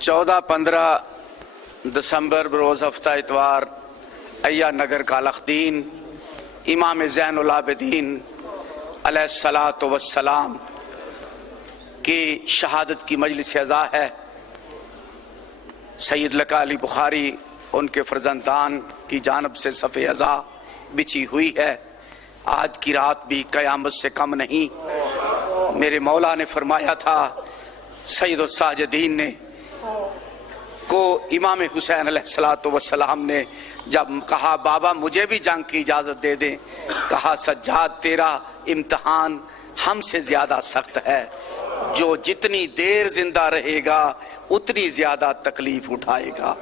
14-15 دسمبر بروز ہفتہ اتوار ایا نگر کالخدین امام زین العابدین علیہ الصلاۃ والسلام کی شہادت کی مجلس عزا ہے۔ سید لقا علی بخاری ان کے فرزندان کی جانب سے صف عزا بچھی ہوئی ہے۔ آج کی رات بھی قیامت سے کم نہیں۔ میرے مولا نے فرمایا تھا، سید الساجدین نے کو امام حسین علیہ السلام نے جب کہا بابا مجھے بھی جنگ کی اجازت دے دیں، کہا سجاد تیرا امتحان ہم سے زیادہ سخت ہے، جو جتنی دیر زندہ رہے گا اتنی زیادہ تکلیف اٹھائے گا۔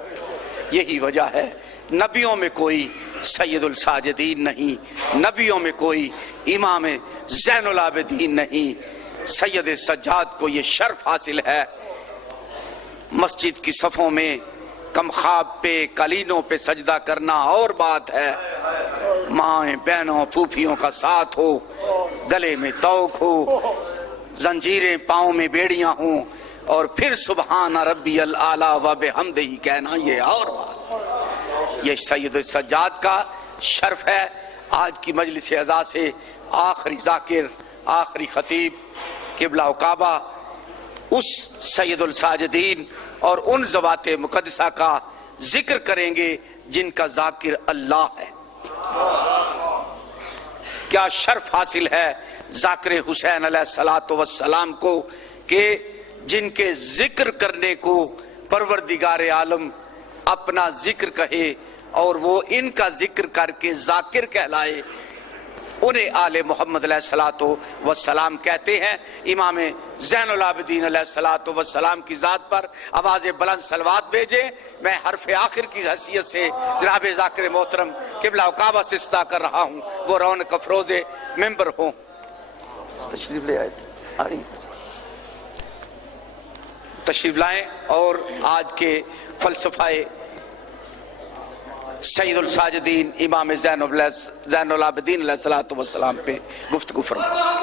یہی وجہ ہے نبیوں میں کوئی سید الساجدین نہیں، نبیوں میں کوئی امام زین العابدین نہیں۔ سید سجاد کو یہ شرف حاصل ہے۔ مسجد کی صفوں میں کم خواب پہ قالینوں پہ سجدہ کرنا اور بات ہے، ماں بہنوں پھوپھیوں کا ساتھ ہو، گلے میں توق ہو، زنجیریں پاؤں میں بیڑیاں ہوں، اور پھر سبحان ربی الاعلیٰ و بحمدہ کہنا، یہ اور بات۔ یہ سید السجاد کا شرف ہے۔ آج کی مجلس عزا سے آخری ذاکر، آخری خطیب قبلہ و کعبہ اس سید الساجدین اور ان ذوات مقدسہ کا ذکر کریں گے جن کا ذاکر اللہ ہے۔ کیا شرف حاصل ہے ذاکر حسین علیہ السلام کو کہ جن کے ذکر کرنے کو پروردگار عالم اپنا ذکر کہے اور وہ ان کا ذکر کر کے ذاکر کہلائے۔ انہیں آل محمد علیہ السلام کہتے ہیں۔ امام زین العابدین علیہ السلام کی ذات پر آواز بلند صلوات بھیجیں۔ میں حرف آخر کی حیثیت سے جناب ذاکر محترم قبلہ و کعبہ سے استدعا کر رہا ہوں، وہ رونق افروز ممبر ہوں۔ تشریف لے آئے، تشریف لائیں اور آج کے فلسفہ سید الساجدین امام زین العابدین علیہ السلام پہ گفتگو فرمائیں۔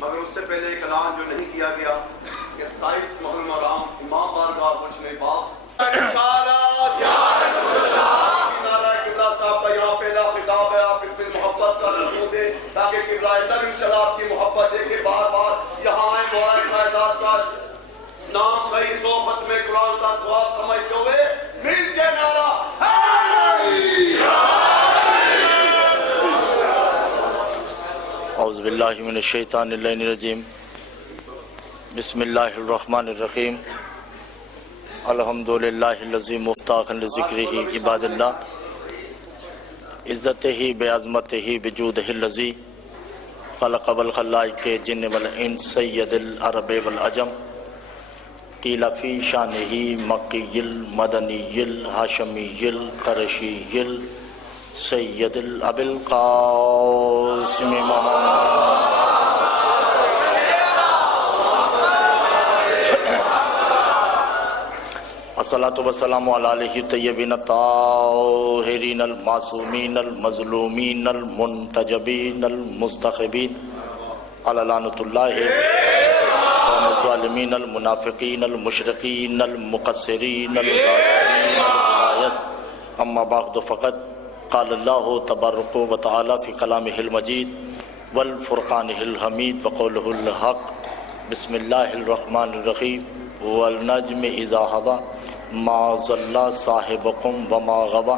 مگر اس سے پہلے ایک اعلان جو نہیں کیا گیا کہ 27 محرم حرام امام بارگاہ گلشن باغ رسالت یا رسول اللہ نعرہ قبلہ صاحب کا یہاں پہلا خطاب ہے۔ آپ اس محبت کا رسول دیں تاکہ قبلہ نبی شراب کی محبت دے کے بار بار یہاں آئے، مبارک فیضات کا نام صحیح سو ختم قرآن کا ثواب سمجھتے ہوئے مل کے نعرہ اعوذ باللہ من الشیطان اللعین الرجیم، بسم اللہ الرحمن الرحیم، الحمدللہ الذی مفتاحا لذکرہ عباد اللہ، عزتہ بعظمتہ بجودہ الذی خلق والخلائق جن والانس سید العرب والعجم، قیل فی شانہ مکی المدنی الہاشمی القرشی سید ابی القاسم محمد الصلاۃ والسلام علی آلہ الطیبین الطاہرین المعصومین المظلومین المنتجبین المستخبین علی لعنۃ اللہ الظالمین المنافقین المشرکین المقصرین الغاسلین الولایت۔ اما بعد فقط قال اللہ تبارک و تعالی فی کلامہ المجید والفرقانہ الحمید وقولہ الحق۔ بسم اللہ الرحمن الرحیم، والنجم اذا ہوا ما ضل صاحبکم وما غوا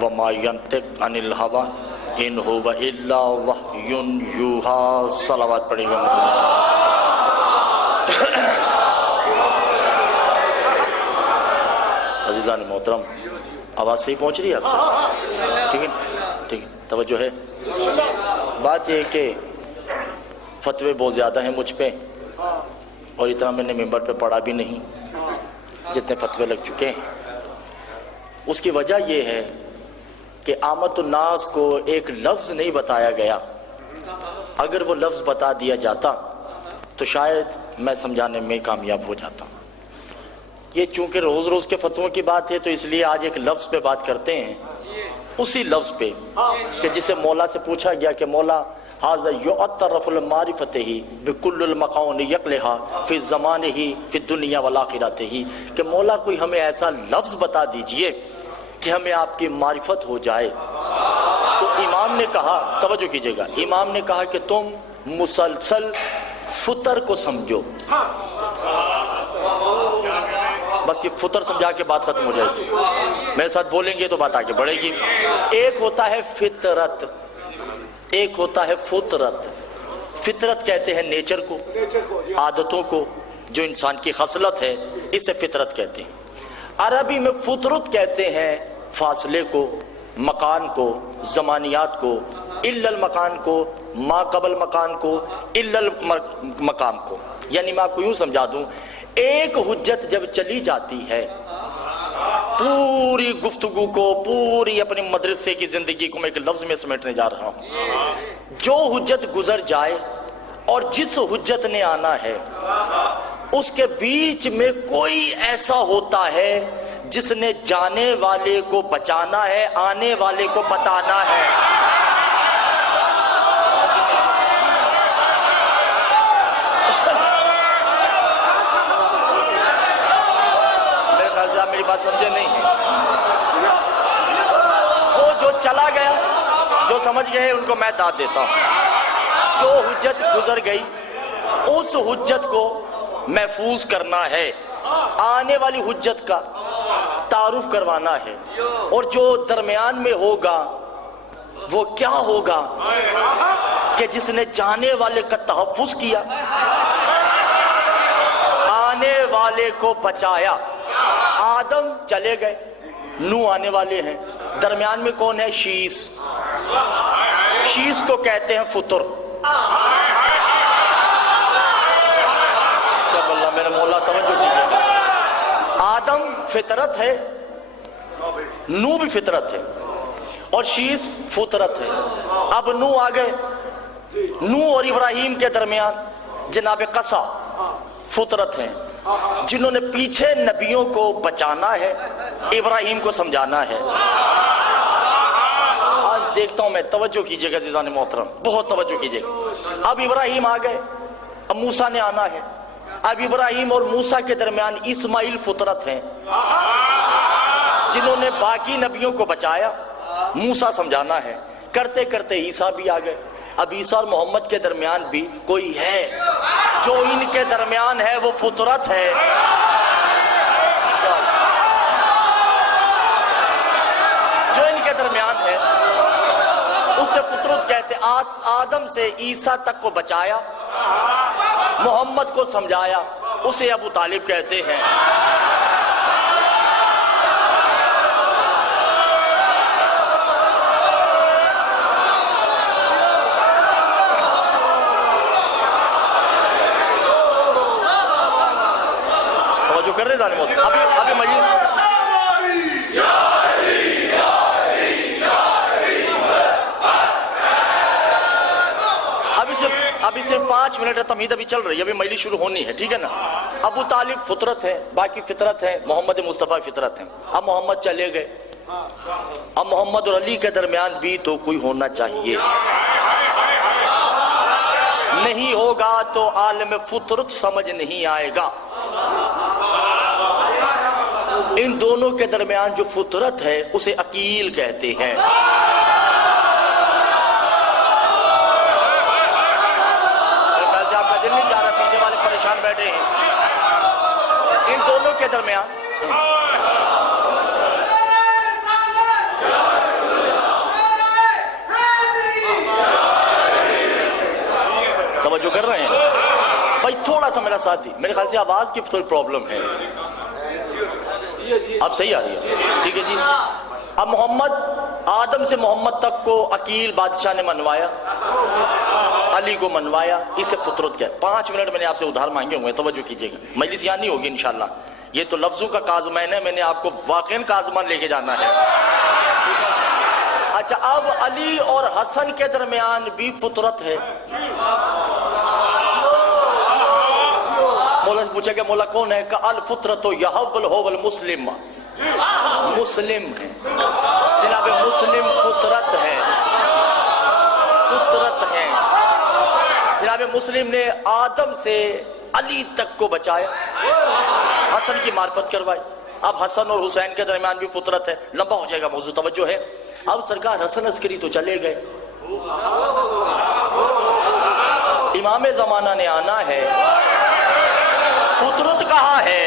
وما ینطق عن الہوا ان هو الا وحی یوحی۔ صلوات پڑھیں گے۔ عزیزان محترم، آواز صحیح پہنچ رہی ہے آپ کو؟ ٹھیک ہے، ٹھیک ہے، توجہ ہے۔ بات یہ ہے کہ فتوے بہت زیادہ ہیں مجھ پہ، اور اتنا میں نے ممبر پہ پڑھا بھی نہیں جتنے فتوے لگ چکے ہیں۔ اس کی وجہ یہ ہے کہ عامت الناس کو ایک لفظ نہیں بتایا گیا، اگر وہ لفظ بتا دیا جاتا تو شاید میں سمجھانے میں کامیاب ہو جاتا۔ یہ چونکہ روز روز کے فتووں کی بات ہے تو اس لیے آج ایک لفظ پہ بات کرتے ہیں، اسی لفظ پہ کہ جسے مولا سے پوچھا گیا کہ مولا ھذا یعترف المعرفۃ ہی بکل المقاون یقلھا فی الزمان ہی فی الدنیا والآخرۃ ہی، کہ مولا کوئی ہمیں ایسا لفظ بتا دیجئے کہ ہمیں آپ کی معرفت ہو جائے۔ تو امام نے کہا، توجہ کیجئے گا، امام نے کہا کہ تم مسلسل فطر کو سمجھو۔ بس یہ فطر سمجھا کے بات ختم ہو جائے گی، میرے ساتھ بولیں گے تو بات آگے بڑھے گی۔ ایک ہوتا ہے فطرت، ایک ہوتا ہے فطرت۔ فطرت کہتے ہیں نیچر کو، عادتوں کو، جو انسان کی خصلت ہے، اسے فطرت کہتے ہیں۔ عربی میں فطرت کہتے ہیں فاصلے کو، مکان کو، زمانیات کو، الا المکان کو، ما قبل مکان کو، الا المقام کو۔ یعنی میں آپ کو یوں سمجھا دوں، ایک حجت جب چلی جاتی ہے، پوری گفتگو کو، پوری اپنے مدرسے کی زندگی کو میں ایک لفظ میں سمیٹنے جا رہا ہوں، جو حجت گزر جائے اور جس حجت نے آنا ہے اس کے بیچ میں کوئی ایسا ہوتا ہے جس نے جانے والے کو بچانا ہے، آنے والے کو بتانا ہے۔ میرے خیال سے آپ میری بات سمجھے نہیں ہیں۔ وہ جو چلا گیا، جو سمجھ گئے ان کو میں داد دیتا ہوں۔ جو حجت گزر گئی اس حجت کو محفوظ کرنا ہے، آنے والی حجت کا تعارف کروانا ہے، اور جو درمیان میں ہوگا وہ کیا ہوگا کہ جس نے جانے والے کا تحفظ کیا، آنے والے کو بچایا۔ آدم چلے گئے، نوح آنے والے ہیں، درمیان میں کون ہے؟ شیس۔ شیس کو کہتے ہیں فطر۔ اللہ میرے مولا توجہ کیجیے، آدم فطرت ہے، نوح بھی فطرت ہے، اور شیس فطرت ہے۔ اب نوح آ گئے، نوح اور ابراہیم کے درمیان جناب قصہ فطرت ہیں، جنہوں نے پیچھے نبیوں کو بچانا ہے، ابراہیم کو سمجھانا ہے۔ آج دیکھتا ہوں میں، توجہ کیجئے گا عزیزان محترم، بہت توجہ کیجئے گا۔ اب ابراہیم آ گئے، اب موسیٰ نے آنا ہے۔ اب ابراہیم اور موسیٰ کے درمیان اسماعیل فطرت ہیں، جنہوں نے باقی نبیوں کو بچایا، موسیٰ سمجھانا ہے۔ کرتے کرتے عیسیٰ بھی آ گئے۔ اب عیسیٰ اور محمد کے درمیان بھی کوئی ہے، جو ان کے درمیان ہے وہ فطرت ہے۔ جو ان کے درمیان ہے اسے فطرت کہتے۔ آدم سے عیسیٰ تک کو بچایا، محمد کو سمجھایا، اسے ابو طالب کہتے ہیں۔ توجہ کر رہے ظالم ہوتے ابھی مجید ابھی صرف 5 منٹ ہے، تمہید ابھی چل رہی ہے، ابھی مجلس شروع ہونی ہے، ٹھیک ہے نا۔ ابو طالب فطرت ہے، باقی فطرت ہے، محمد مصطفیٰ فطرت ہے۔ اب محمد چلے گئے، اب محمد اور علی کے درمیان بھی تو کوئی ہونا چاہیے، نہیں ہوگا تو عالم فطرت سمجھ نہیں آئے گا۔ ان دونوں کے درمیان جو فطرت ہے اسے عقیل کہتے ہیں۔ دل نہیں چاہ رہا، پیچھے والے پریشان بیٹھے ہیں۔ ان دونوں کے درمیان توجہ کر رہے ہیں بھائی؟ تھوڑا سا میرا ساتھ دی، میرے خیال سے آواز کی تھوڑی پرابلم ہے۔ اب صحیح آ رہی ہے؟ ٹھیک ہے جی. اب محمد آدم سے محمد تک کو عقیل بادشاہ نے منوایا، علی کو منوایا، اسے فطرت کہتے ہیں. 5 منٹ میں نے آپ سے ادھار مانگے ہوئے، توجہ کیجئے گا، مجلس یہاں نہیں ہوگی انشاءاللہ. یہ تو لفظوں کا کازمین ہے، میں نے آپ کو واقعاً کازمان لے کے جانا ہے. اچھا، اب علی اور حسن کے درمیان بھی فطرت ہے. مولا سے پوچھا کہ مولا کون ہے؟ کہ الفطرت یحول هو المسلم، مسلم ہے جناب، مسلم فطرت ہے، فطرت ہے جناب. مسلم نے آدم سے علی تک کو بچایا، حسن کی معرفت کروائی. اب حسن اور حسین کے درمیان بھی فطرت ہے. لمبا ہو جائے گا موضوع، توجہ ہے. اب سرکار حسن عسکری تو چلے گئے، امام زمانہ نے آنا ہے، فطرت کہاں ہے؟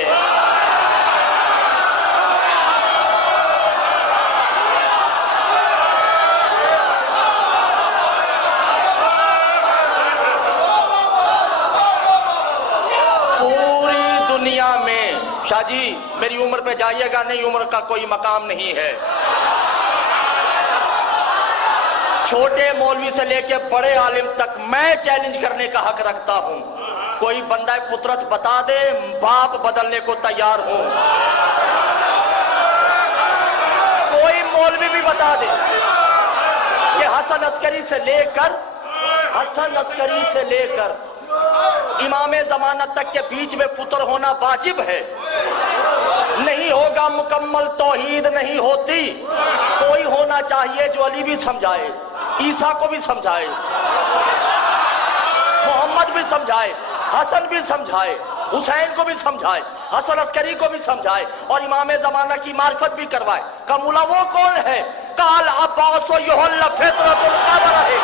پوری دنیا میں شاہ جی میری عمر پہ جائیے گا نہیں، عمر کا کوئی مقام نہیں ہے. چھوٹے مولوی سے لے کے بڑے عالم تک میں چیلنج کرنے کا حق رکھتا ہوں. کوئی بندہ فطرت بتا دے، باپ بدلنے کو تیار ہوں. کوئی مولوی بھی بتا دے کہ حسن عسکری سے لے کر امام زمانت تک کے بیچ میں فطر ہونا واجب ہے. نہیں ہوگا مکمل توحید نہیں ہوتی. کوئی ہونا چاہیے جو علی بھی سمجھائے، عیسیٰ کو بھی سمجھائے، محمد بھی سمجھائے، حسن بھی سمجھائے، حسین کو بھی سمجھائے، حسن عسکری کو بھی سمجھائے، اور امام زمانہ کی معرفت بھی کروائے. کہ مولا وہ کون ہے؟ قال عباس یحل فطرت القبر ہے.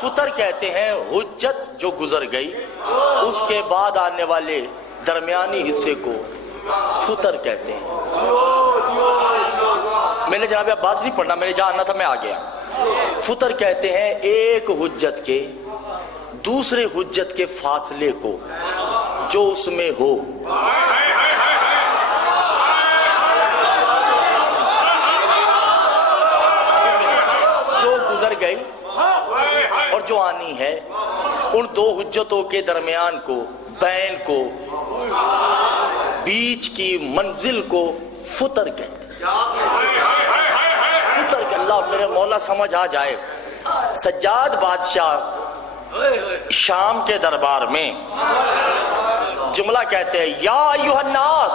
فطر کہتے ہیں حجت جو گزر گئی، اس کے بعد آنے والے درمیانی حصے کو فطر کہتے ہیں. میں نے جناب عباس نہیں پڑھنا، میں نے جہاں آنا تھا میں آ گیا. فطر کہتے ہیں ایک حجت کے دوسرے حجت کے فاصلے کو جو اس میں ہو. جو گزر گئی اور جو آنی ہے، ان دو حجتوں کے درمیان کو، بین کو، بیچ کی منزل کو فطر کہتے ہیں. فطر کہ اللہ میرے مولا سمجھ آ جائے. سجاد بادشاہ شام کے دربار میں جملہ کہتے ہیں، یا ایھا الناس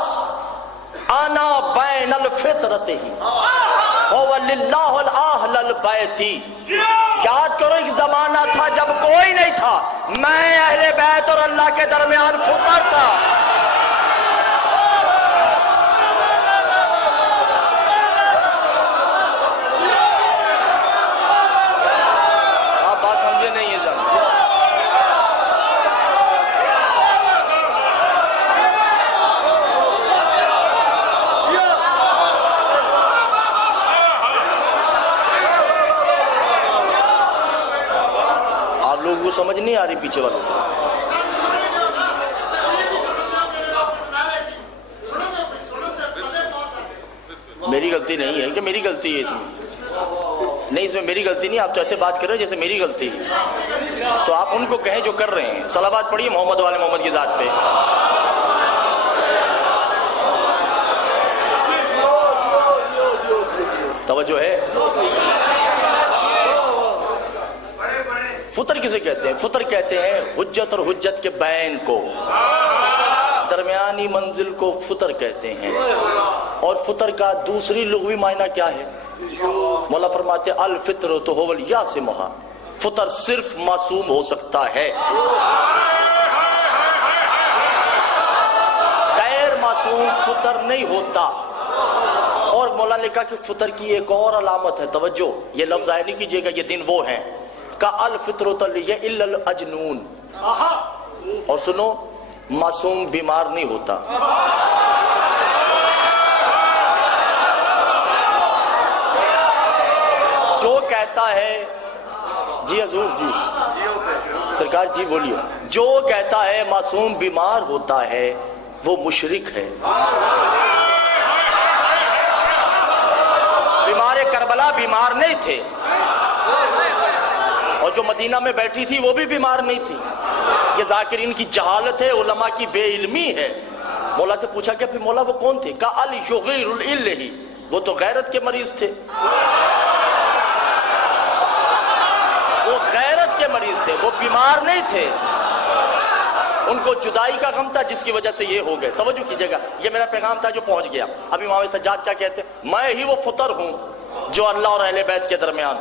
انا بین الفطرتہ وَلِلَّهُ الْأَهْلَ الْبَيْتِ. یاد کرو ایک زمانہ تھا جب کوئی نہیں تھا، میں اہل بیت اور اللہ کے درمیان فطر تھا. سمجھ نہیں آ رہی پیچھے والوں کو. میری غلطی نہیں ہے کہ میری غلطی ہے اس میں نہیں، اس میں میری غلطی نہیں. آپ تو ایسے بات کر رہے ہیں جیسے میری غلطی ہے. تو آپ ان کو کہیں جو کر رہے ہیں. صلوات پڑھیے محمد والے محمد کی ذات پہ. توجہ ہے. فطر کسے کہتے ہیں؟ فطر کہتے ہیں حجت اور حجت کے بین کو، درمیانی منزل کو فطر کہتے ہیں. اور فطر کا دوسری لغوی معنی کیا ہے؟ مولا فرماتے ہیں الفطرۃ هو الیاسمھا، فطر صرف معصوم ہو سکتا ہے، غیر معصوم فطر نہیں ہوتا. اور مولا نے کہا کہ فطر کی ایک اور علامت ہے. توجہ، یہ لفظ ضائع نہیں کیجئے گا، یہ دن وہ ہیں کہ الفطرۃ الا الاجنون. اور سنو، معصوم بیمار نہیں ہوتا. جو کہتا ہے جی حضور جی سرکار جی بولیے، جو کہتا ہے معصوم بیمار ہوتا ہے وہ مشرک ہے. بیمار کربلا بیمار نہیں تھے، اور جو مدینہ میں بیٹھی تھی وہ بھی بیمار نہیں تھی. یہ ذاکرین کی جہالت ہے، علماء کی بے علمی ہے. مولا سے پوچھا کہ پھر مولا وہ کون تھے؟ کہا الجغیر الالہی، وہ تو غیرت کے مریض تھے، وہ غیرت کے مریض تھے، وہ بیمار نہیں تھے. ان کو جدائی کا غم تھا جس کی وجہ سے یہ ہو گئے. توجہ کیجئے گا، یہ میرا پیغام تھا جو پہنچ گیا. ابھی امام سجاد کیا کہتے ہیں؟ میں ہی وہ فطر ہوں جو اللہ اور اہل بیت کے درمیان.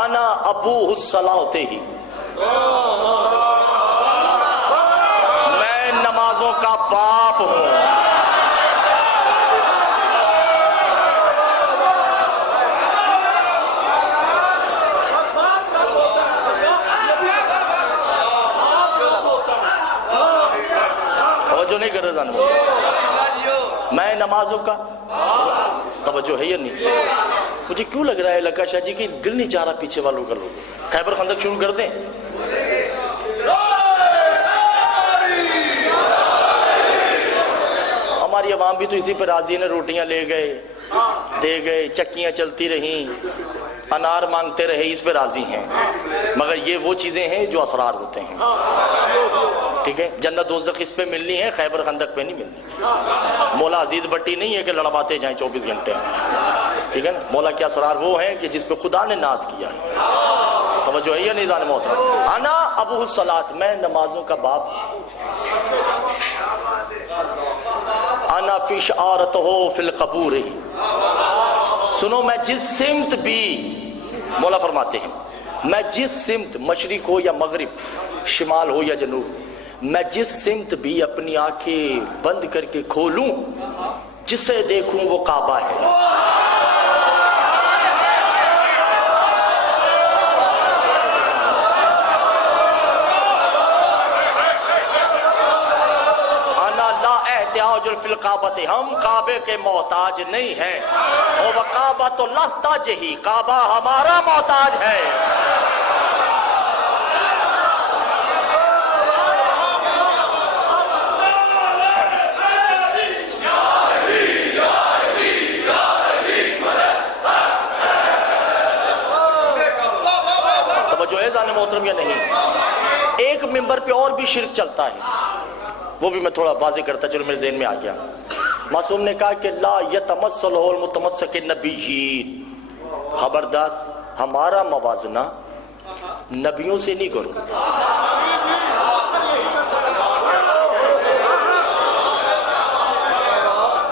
انا ابوہ الصلاۃ ہی، میں نمازوں کا باپ ہوں. توجہ نہیں کر رہے جانو، میں نمازوں کا. توجہ ہے یا نہیں؟ مجھے کیوں لگ رہا ہے لکا شاہ جی کہ دل نہیں چاہ رہا پیچھے والوں کا. لوگ خیبر خندق شروع کر دیں. ہماری عوام بھی تو اسی پہ راضی ہے. روٹیاں لے گئے، دے گئے، چکیاں چلتی رہیں، انار مانگتے رہے، اس پہ راضی ہیں. مگر یہ وہ چیزیں ہیں جو اسرار ہوتے ہیں. ٹھیک ہے، جنت دوزخ اس پہ ملنی ہے، خیبر خندق پہ نہیں ملنی. مولا عزیز بٹی نہیں ہے کہ لڑواتے جائیں 24 گھنٹے. ٹھیک ہے نا، مولا کے اسرار وہ ہیں کہ جس پہ خدا نے ناز کیا ہے. توجہ ہے یا نہیں جان محترم؟ انا ابوہ الصلاۃ، میں نمازوں کا باپ. انا فی شعارتہ فی القبور. سنو، میں جس سمت بھی، مولا فرماتے ہیں میں جس سمت، مشرق ہو یا مغرب، شمال ہو یا جنوب، میں جس سمت بھی اپنی آنکھیں بند کر کے کھولوں، جسے دیکھوں وہ کعبہ ہے. فی الکعبۃ، ہم کعبے کے محتاج نہیں ہیں. وَقَعْبَةُ لَحْتَاجِهِ، کعبہ ہمارا محتاج ہے. توجہ ہے جان محترم یا نہیں؟ ایک ممبر پہ اور بھی شرک چلتا ہے، وہ بھی میں تھوڑا واضح کرتا، چلو میرے ذہن میں آ گیا. معصوم نے کہا کہ لا یتمثلہ المتمسک النبیین، خبردار ہمارا موازنہ نبیوں سے نہیں کرو.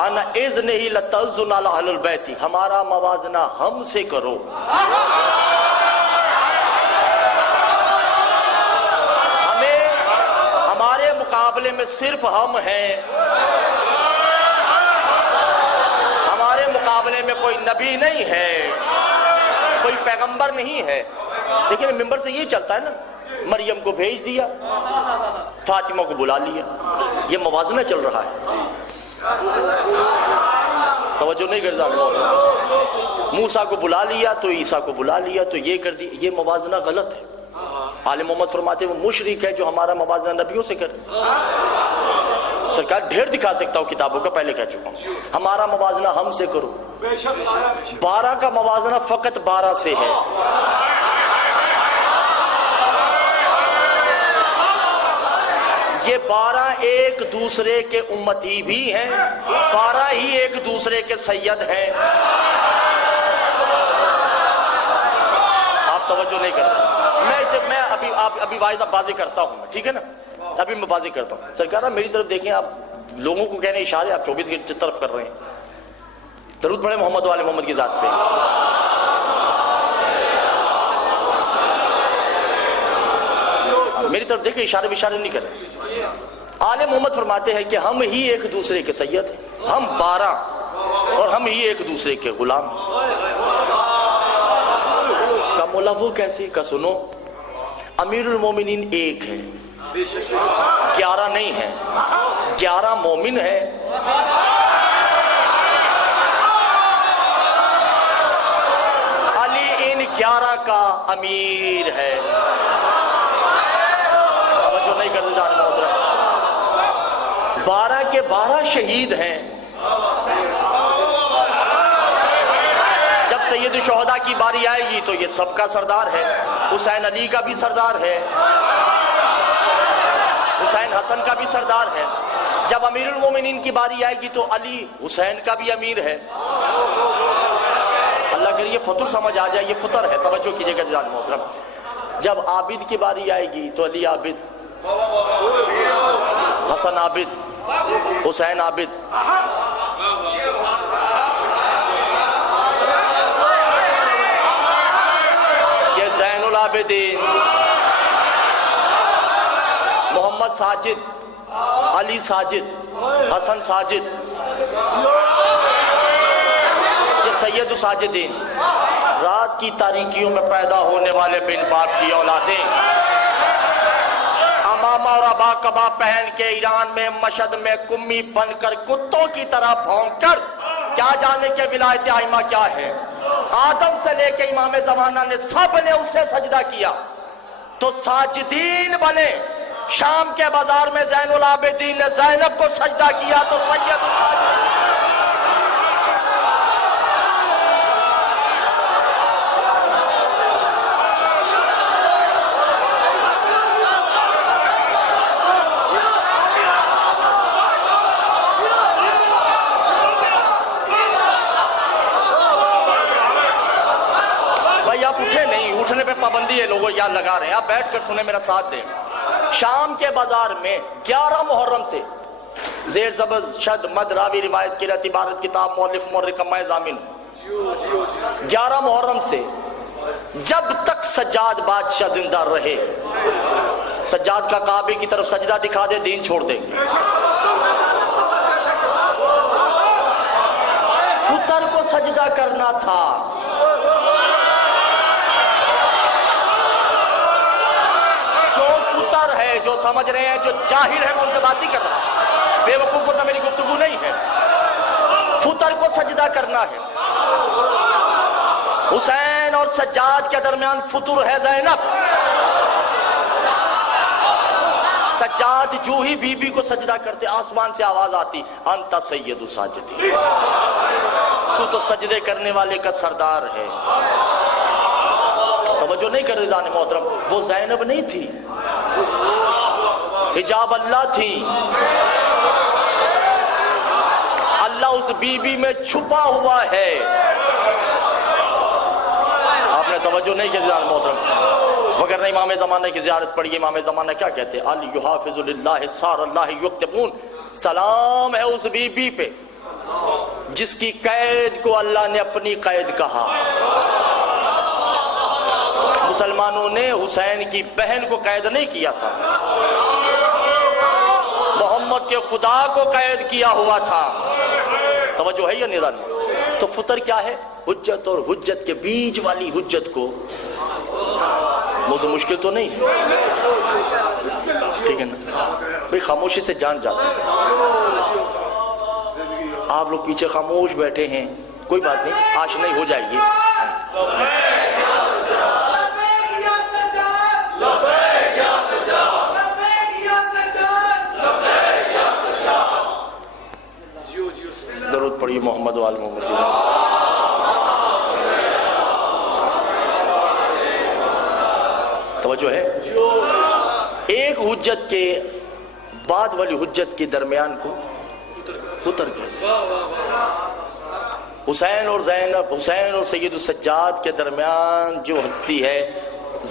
انا اذنہ لتعزن علی اہل البیت، ہمارا موازنہ ہم سے کرو. مقابلے میں صرف ہم ہیں، ہمارے مقابلے میں کوئی نبی نہیں ہے، کوئی پیغمبر نہیں ہے. لیکن ممبر سے یہ چلتا ہے نا، مریم کو بھیج دیا، فاطمہ کو بلا لیا، یہ موازنہ چل رہا ہے. توجہ نہیں کرتا. موسیٰ کو بلا لیا تو عیسیٰ کو بلا لیا تو یہ کر دی. یہ موازنہ غلط ہے. آل محمد فرماتے ہیں وہ مشرک ہے جو ہمارا موازنہ نبیوں سے کرے. سرکار ڈھیر دکھا سکتا ہوں کتابوں کا، پہلے کہہ چکا ہوں. ہمارا موازنہ ہم سے کرو. 12 کا موازنہ فقط 12 سے ہے. یہ 12 ایک دوسرے کے امتی بھی ہیں، 12 ہی ایک دوسرے کے سید ہیں. آپ توجہ نہیں کرتے. میں ابھی واضح کرتا ہوں، ٹھیک ہے نا؟ ابھی میں واضح کرتا ہوں. سرکار میری طرف دیکھیں، آپ لوگوں کو کہنے اشارے آپ 24 کی طرف کر رہے ہیں. درود پڑھیں محمد و آل محمد کی ذات پہ. میری طرف دیکھیں، اشارے نہیں کر رہے. آل محمد فرماتے ہیں کہ ہم ہی ایک دوسرے کے سید ہیں، ہم 12 اور ہم ہی ایک دوسرے کے غلام. کا مولا وہ کیسے کا سنو، امیر المومنین ایک ہے، 11 نہیں ہے. 11 مومن ہے، علی ان 11 کا امیر ہے. توجہ نہیں کرتے جانے محترم. 12 کے 12 شہید ہیں. جب سید الشہداء کی باری آئے گی تو یہ سب کا سردار ہے. حسین علی کا بھی سردار ہے، حسین حسن کا بھی سردار ہے. جب امیر المومنین کی باری آئے گی تو علی حسین کا بھی امیر ہے. اللہ کرے یہ فطر سمجھ آ جائے، یہ فطر ہے. توجہ کیجئے گا جان محترم. جب عابد کی باری آئے گی تو علی عابد، حسن عابد، حسین عابد. یہ زین العابدین، محمد ساجد، علی ساجد، حسن ساجد، یہ سید الساجدین. رات کی تاریکیوں میں پیدا ہونے والے بن باپ کی اولادیں، امامہ اور ابا کبا پہن کے ایران میں مشہد میں کمی بن کر کتوں کی طرح بھونک کر کیا جانے کہ ولایت ائمہ کیا ہے. آدم سے لے کے امام زمانہ نے سب نے اسے سجدہ کیا تو ساجدین بنے. شام کے بازار میں زین العابدین نے زینب کو سجدہ کیا تو سید الساجدین. اٹھنے پہ پابندی ہے، لوگوں یاد لگا رہے ہیں. آپ بیٹھ کر سنیں، میرا ساتھ دیں. شام کے بازار میں 11 محرم سے زیر زبر شد مد راوی روایت کی رہتی عبارت کتاب مؤلف مورخ میں ضامن 11 محرم سے جب تک سجاد بادشاہ زندہ رہے، سجاد کا کعبے کی طرف سجدہ دکھا دے دین چھوڑ دے. فطر کو سجدہ کرنا تھا. ہے جو سمجھ رہے ہیں، جو جاہل ہے، میں ان سے بات نہیں کر رہا، بے وقوفوں سے میری گفتگو نہیں ہے. فطر کو سجدہ کرنا ہے. حسین اور سجاد کے درمیان فطر ہے زینب. سجاد جو ہی بی بی کو سجدہ کرتے آسمان سے آواز آتی انت سید الساجدین، تو سجدے کرنے والے کا سردار ہے. توجہ نہیں کرتے جانے محترم. وہ زینب نہیں تھی، حجاب اللہ تھی. اللہ اس بی بی میں چھپا ہوا ہے. آپ نے توجہ نہیں کی جناب محترم. وگرنہ امام زمانہ کی زیارت پڑھیے. امام زمانہ کیا کہتے ہیں؟ علی یحافظ للہ سار اللہ یکتبون. سلام ہے اس بی بی پہ جس کی قید کو اللہ نے اپنی قید کہا. مسلمانوں نے حسین کی بہن کو قید نہیں کیا تھا، محمد کے خدا کو قید کیا ہوا تھا. توجہ ہے یا نہیں؟ تو فطر کیا ہے؟ حجت اور حجت کے بیچ والی حجت کو. موضوع مشکل تو نہیں ہے، ٹھیک ہے نا بھئی؟ خاموشی سے جان جاتے ہیں. آپ لوگ پیچھے خاموش بیٹھے ہیں، کوئی بات نہیں، آشنائی ہو جائے گی. درود پڑھیے محمد و آل محمد. توجہ ہے. ایک حجت کے بعد والی حجت کے درمیان کو فطر کہتے ہیں. حسین اور زینب، حسین اور سید السجاد کے درمیان جو ہستی ہے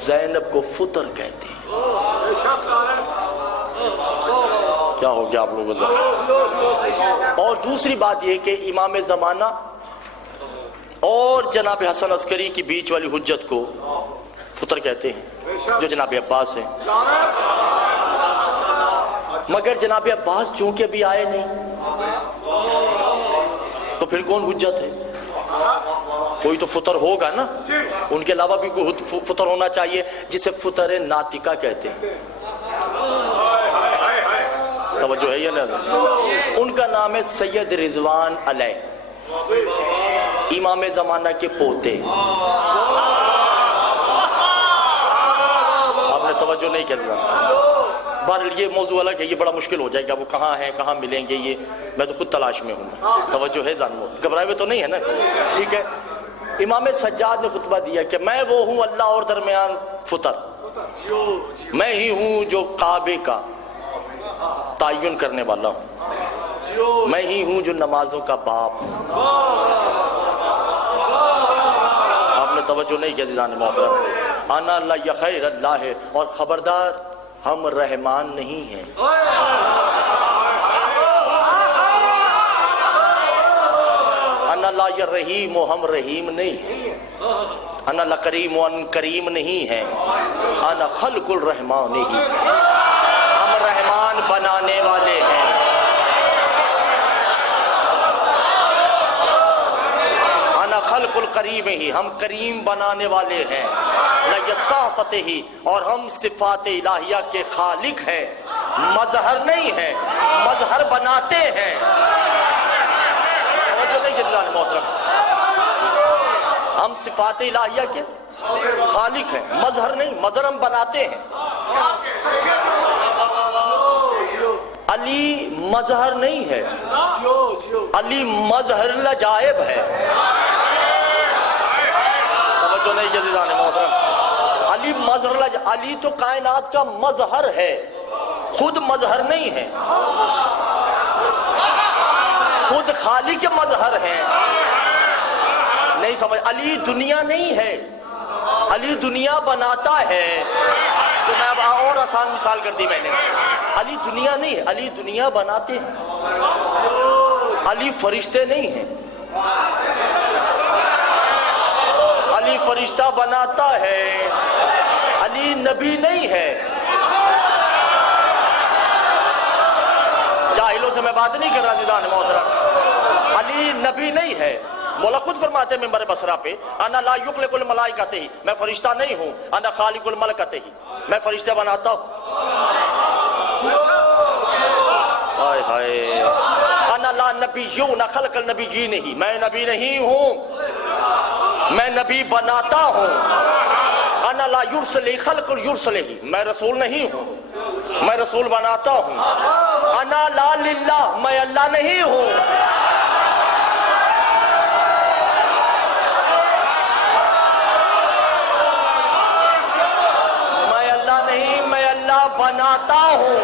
زینب کو فطر کہتے ہیں. کیا ہو گیا آپ لوگوں کو؟ اور دوسری بات یہ کہ امام زمانہ اور جناب حسن عسکری کی بیچ والی حجت کو فطر کہتے ہیں جو جناب عباس ہیں. مگر جناب عباس چونکہ ابھی آئے نہیں تو پھر کون حجت ہے؟ کوئی تو فطر ہوگا نا. ان کے علاوہ بھی کوئی فطر ہونا چاہیے جسے فطر ناطقہ کہتے ہیں. توجہ ہے یا نہیں؟ ان کا نام ہے سید رضوان علیہ، امام زمانہ کے پوتے. آپ نے توجہ نہیں کیا؟ بہرحال یہ موضوع الگ ہے، یہ بڑا مشکل ہو جائے گا. وہ کہاں ہیں، کہاں ملیں گے، یہ میں تو خود تلاش میں ہوں. توجہ ہے جانو، گھبرائے ہوئے تو نہیں ہے نا؟ ٹھیک ہے. امام سجاد نے خطبہ دیا کہ میں وہ ہوں اللہ اور درمیان فطر، میں ہی ہوں جو کعبے کا تعین کرنے والا ہوں، میں ہی ہوں جو نمازوں کا باپ ہوں. آپ نے توجہ نہیں کیا عزیزان محترم. انا اللہ خیر اللہ ہے، اور خبردار ہم رحمان نہیں ہیں. انا لا رحیم، ہم رحیم نہیں ہیں. انا لکریم، ان کریم نہیں ہیں. انا خلق الرحمان نہیں، ہم رحمان بنانے والے ہیں. انا خلق الکریم ہی، ہم کریم بنانے والے ہیں. لصافت ہی، اور ہم صفات الہیہ کے خالق ہیں، مظہر نہیں ہیں، مظہر بناتے ہیں. ہم صفات الہیہ کے خالق ہیں، مظہر نہیں، مظہر ہم بناتے ہیں. علی مظہر نہیں ہے، علی مظہر لجائب ہے. توجہ نہیں کیا عزیزان محترم؟ علی مظہر علی تو کائنات کا مظہر ہے، خود مظہر نہیں ہے، خود خالق مظہر ہے. نہیں سمجھ؟ علی دنیا نہیں ہے، علی دنیا بناتا ہے. تو میں اب اور آسان مثال کر دی میں نے. علی دنیا نہیں ہے، علی دنیا بناتے ہیں. علی فرشتے نہیں ہیں، علی فرشتہ بناتا ہے. علی نبی نہیں ہے. جاہلوں سے میں بات نہیں کر رہا عزیزان محترم. علی نبی نہیں ہے. مولا خود فرماتے ہیں ممبر بصرہ پہ، انا لا یخلق الملائکۃ ہی، میں فرشتہ نہیں ہوں. انا خالق الملکۃ ہی، میں فرشتہ بناتا ہوں. ہائے ہائے. انا لا نبیون خلق النبیین ہی، میں نبی نہیں ہوں، میں نبی بناتا ہوں. انا لا یرسل خلق یرسل ہی، میں رسول نہیں ہوں، میں رسول بناتا ہوں. انا لا للہ، میں اللہ نہیں ہوں. میں اللہ نہیں، میں اللہ بناتا ہوں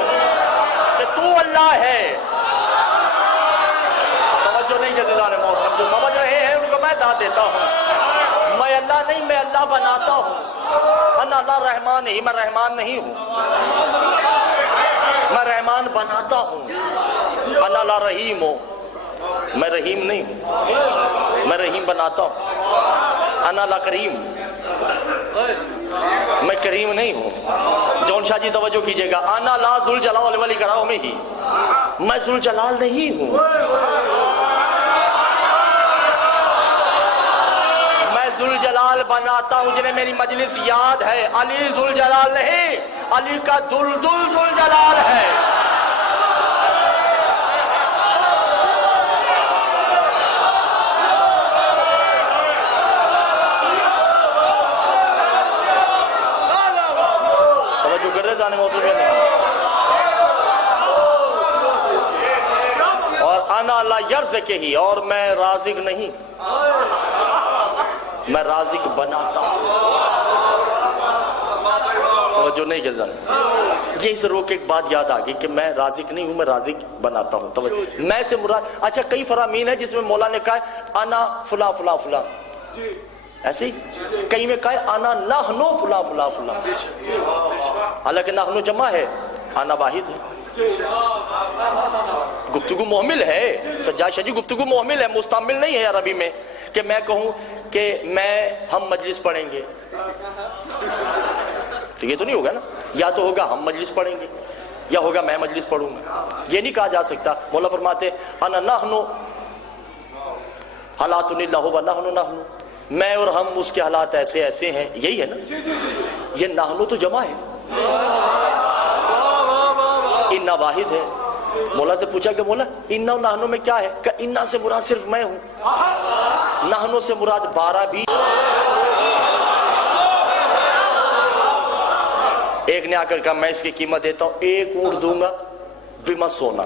کہ تو اللہ ہے. توجہ نہیں کہ عزیزان محترم، جو سمجھ رہے ہیں ان کو میں داد دیتا ہوں. میں اللہ نہیں، میں اللہ بناتا ہوں. انا لا رحمان ہی، میں رحمان نہیں ہوں، میں رحمان بناتا ہوں. انا لا رحیم ہوں، میں رحیم نہیں ہوں، میں رحیم بناتا ہوں. انا لا کریم، میں کریم نہیں ہوں. جون شاہ جی توجہ کیجئے گا. انا لا ذوالجلال والاکرام ہی، میں ذوالجلال نہیں ہوں، میں ذوالجلال بناتا ہوں. جنہیں میری مجلس یاد ہے، علی ذوالجلال نہیں، علی کا دلدل ذوالجلال ہے. وانا لا یرزقہ، اور میں رازق نہیں، میں رازق بناتا ہوں۔ توجہ نہیں کرنا، یہی سے روک ایک بات یاد آ گئی کہ میں رازق نہیں ہوں، میں رازق بناتا ہوں۔ توجہ، میں سے مراد، اچھا کئی فرامین ہے جس میں مولا نے کہا ہے انا فلاں فلاں فلاں، ایسے ہی کئی میں کہا ہے انا نحنو فلاں فلاں فلاں، حالانکہ نحنو جمع ہے، انا واحد ہے۔ گفتگو محمل ہے سجاد شاہ جی، گفتگو محمل ہے، مستعمل نہیں ہے عربی میں کہ میں کہوں کہ ہم مجلس پڑھیں گے، تو یہ تو نہیں ہوگا نا، یا تو ہوگا ہم مجلس پڑھیں گے یا ہوگا میں مجلس پڑھوں گا، یہ نہیں کہا جا سکتا۔ مولا فرماتے انا نحنو حالات اللہ و نحنو نحنو، میں اور ہم اس کے حالات ایسے ایسے ہیں، یہی ہے نا، یہ نحنو تو جمع ہے، انا واحد ہے۔ مولا سے پوچھا کہ مولا انا و نحنو میں کیا ہے؟ کہ انا سے مراد صرف میں ہوں، نحنو سے مراد 12 بھی۔ ایک نے آ کر کہا میں اس کی قیمت دیتا ہوں 1 اونٹ دوں گا بما سونا،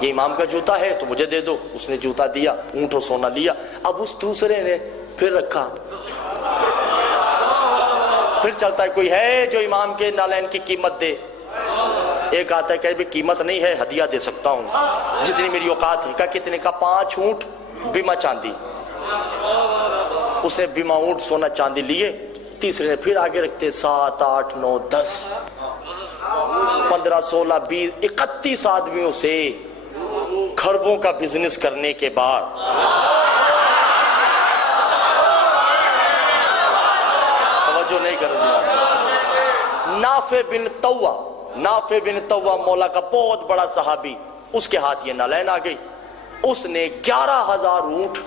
یہ امام کا جوتا ہے تو مجھے دے دو، اس نے جوتا دیا، اونٹ اور سونا لیا۔ اب اس دوسرے نے پھر رکھا، پھر چلتا ہے کوئی ہے جو امام کے نالین کی قیمت دے، ایک آتا ہے کہ بھی قیمت نہیں ہے، ہدیہ دے سکتا ہوں جتنی میری اوقات ہے۔ کہا کتنے کا؟ 5 اونٹ بما چاندی، اس نے بما اونٹ سونا چاندی لیے۔ تیسرے نے پھر آگے رکھتے 7 8 9 10 15 16 20 31 آدمیوں سے کھربوں کا بزنس کرنے کے بعد توجہ نہیں کر دیا، نافع بن طوا مولا کا بہت بڑا صحابی، اس کے ہاتھ یہ نالین آ گئی، اس نے 11,000 اونٹ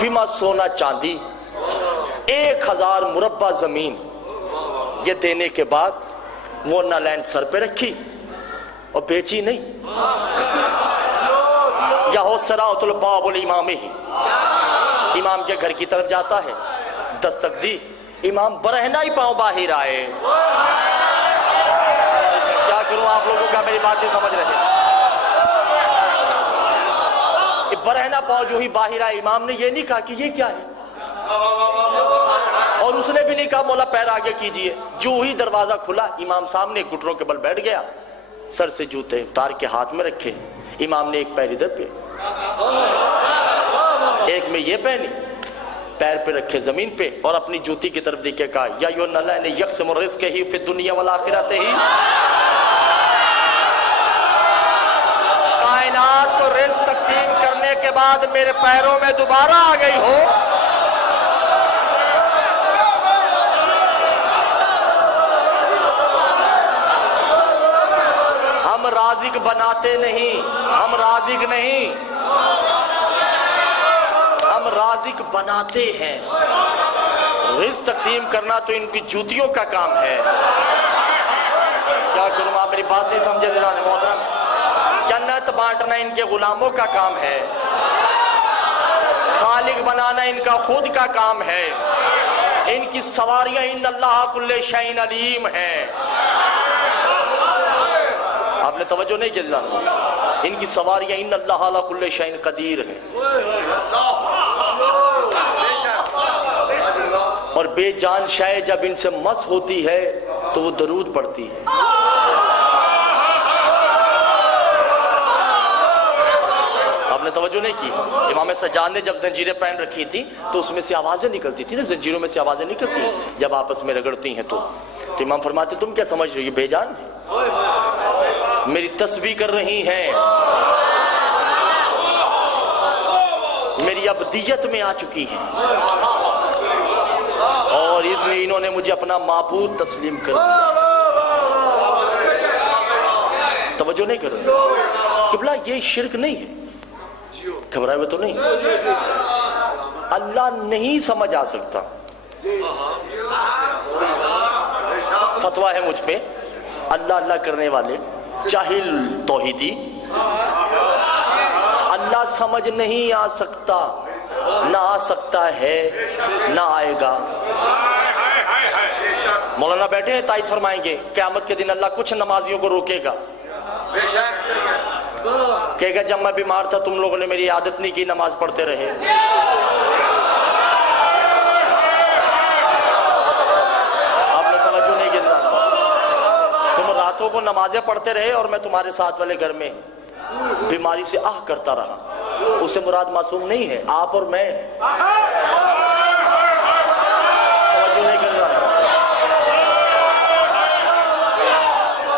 بما سونا چاندی 1,000 مربع زمین یہ دینے کے بعد وہ نالین سر پہ رکھی اور بیچی نہیں۔ یا ہو سراۃ الباب الامام ہی، امام کے گھر کی طرف جاتا ہے، دستک دی، امام برہنہ ہی پاؤں باہر آئے۔ کیا کروں آپ لوگوں کا میری بات نہیں سمجھ رہے؟ برہنہ پاؤں جو ہی باہر آئے، امام نے یہ نہیں کہا کہ یہ کیا ہے، اور اس نے بھی نہیں کہا مولا پیر آگے کیجئے۔ جو ہی دروازہ کھلا، امام سامنے گھٹنوں کے بل بیٹھ گیا، سر سے جوتے اتار کے ہاتھ میں رکھے، امام نے ایک پیر ادھر پہ ایک میں یہ پہنی، پیر پہ رکھے زمین پہ، اور اپنی جوتی کی طرف دیکھ کے کہا یا ایھا الذین یقسم الرزق ہی فی الدنیا والآخرۃ ہی، کائنات کو رزق تقسیم کرنے کے بعد میرے پیروں میں دوبارہ آ گئی ہو۔ ہم رازق بناتے نہیں، ہم رازق نہیں، ہم رازق بناتے ہیں۔ رزق تقسیم کرنا تو ان کی جوتیوں کا کام ہے۔ کیا کروں آپ میری بات نہیں سمجھے دلان محترم؟ جنت بانٹنا ان کے غلاموں کا کام ہے، خالق بنانا ان کا خود کا کام ہے، ان کی سواریاں ان اللہ کل شیء علیم ہیں۔ آپ نے توجہ نہیں کی دلان، ان کی سواریاں ان اللہ علی کل شیء قدیر ہیں، اور بے جان شے جب ان سے مس ہوتی ہے تو وہ درود پڑھتی ہے۔ آپ نے توجہ نہیں کی؟ امام سجاد نے جب زنجیریں پہن رکھی تھی تو اس میں سے آوازیں نکلتی تھی نا، زنجیروں میں سے آوازیں نکلتی ہیں جب آپس میں رگڑتی ہیں، تو امام فرماتے تم کیا سمجھ رہی ہو بے جان ہے؟ میری تسبیح کر رہی ہیں، میری ابدیت میں آ چکی ہیں، اور اس میں انہوں نے مجھے اپنا معبود تسلیم کر دیا۔ توجہ نہیں کر رہے؟ قبلہ یہ شرک نہیں ہے، گھبرائے ہوئے تو نہیں، اللہ نہیں سمجھ آ سکتا۔ فتویٰ ہے مجھ پہ، اللہ اللہ کرنے والے جاہل توحیدی، اللہ سمجھ نہیں آ سکتا، نہ آ سکتا ہے نہ آئے گا۔ مولانا بیٹھے ہیں تائید فرمائیں گے قیامت کے دن اللہ کچھ نمازیوں کو روکے گا، کہے گا جب میں بیمار تھا تم لوگوں نے میری عادت نہیں کی، نماز پڑھتے رہے۔ آپ نے توجہ نہیں کی، تم راتوں کو نمازیں پڑھتے رہے اور میں تمہارے ساتھ والے گھر میں بیماری سے آہ کرتا رہا۔ اس سے مراد معصوم نہیں ہے، آپ اور میں۔ توجہ نہیں کر رہا۔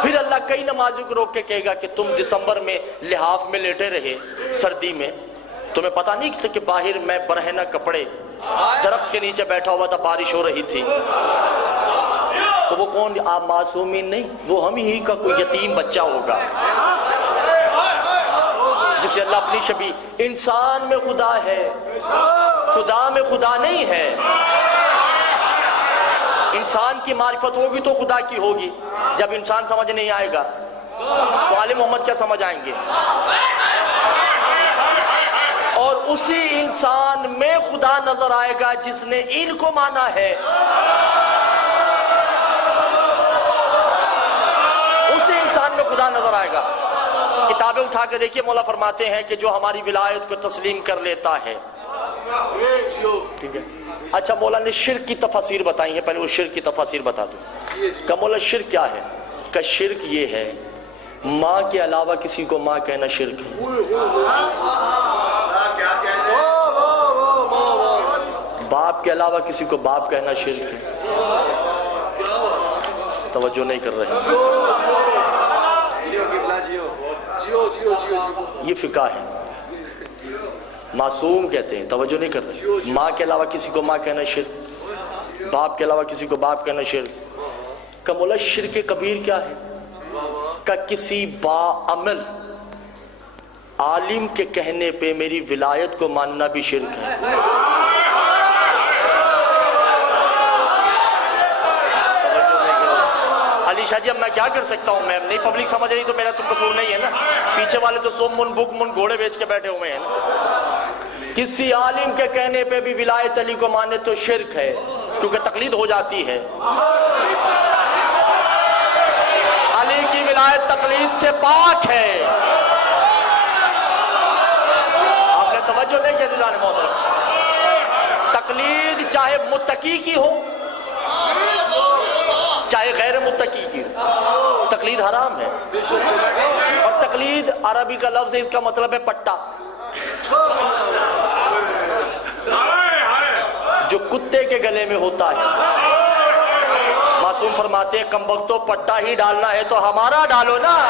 پھر اللہ کئی نمازوں کو روک کے کہے گا کہ تم دسمبر میں لحاف میں لیٹے رہے سردی میں، تمہیں پتہ نہیں تھا کہ باہر میں برہنہ کپڑے درخت کے نیچے بیٹھا ہوا تھا، بارش ہو رہی تھی۔ تو وہ کون؟ آپ معصومین نہیں، وہ ہم ہی کا کوئی یتیم بچہ ہوگا جسے اللہ اپنی شبیہ۔ انسان میں خدا ہے، خدا میں خدا نہیں ہے۔ انسان کی معرفت ہوگی تو خدا کی ہوگی۔ جب انسان سمجھ نہیں آئے گا تو آل محمد کیا سمجھ آئیں گے؟ اور اسی انسان میں خدا نظر آئے گا جس نے ان کو مانا ہے۔ اسی انسان میں خدا نظر آئے گا۔ کتابیں اٹھا کے دیکھیے، مولا فرماتے ہیں کہ جو ہماری ولایت کو تسلیم کر لیتا ہے۔ ٹھیک ہے، اچھا مولا نے شرک کی تفاسیر بتائی ہیں، پہلے وہ شرک کی تفاسیر بتا دوں کہ مولا شرک کیا ہے؟ کہ شرک یہ ہے ماں کے علاوہ کسی کو ماں کہنا شرک ہے، باپ کے علاوہ کسی کو باپ کہنا شرک ہے۔ توجہ نہیں کر رہے، یہ فقہ ہے۔ معصوم کہتے ہیں، توجہ نہیں کر رہے۔ ماں کے علاوہ کسی کو ماں کہنا شرک، باپ کے علاوہ کسی کو باپ کہنا شرک۔ کہ مولا شرک کبیر کیا ہے؟ کہ کسی با عمل عالم کے کہنے پہ میری ولایت کو ماننا بھی شرک ہے۔ علی شاہ جی اب میں کیا کر سکتا ہوں؟ میں نہیں پبلک سمجھ رہی تو میرا تو قصور نہیں ہے نا، پیچھے والے تو سوم من بک من گھوڑے بیچ کے بیٹھے ہوئے ہیں نا۔ کسی عالم کے کہنے پہ بھی ولایت علی کو مانے تو شرک ہے، کیونکہ تقلید ہو جاتی ہے۔ علی کی ولایت تقلید سے پاک ہے۔ آپ نے توجہ نہیں کی عزیزان محترم؟ تقلید چاہے متقی کی ہو چاہے غیر متقی کی ہو، تقلید حرام ہے۔ اور تقلید عربی کا لفظ ہے، اس کا مطلب ہے پٹا۔ جو کتے کے گلے میں ہوتا ہے۔ معصوم فرماتے ہیں کمبختو پٹا ہی ڈالنا ہے تو ہمارا ڈالو نا۔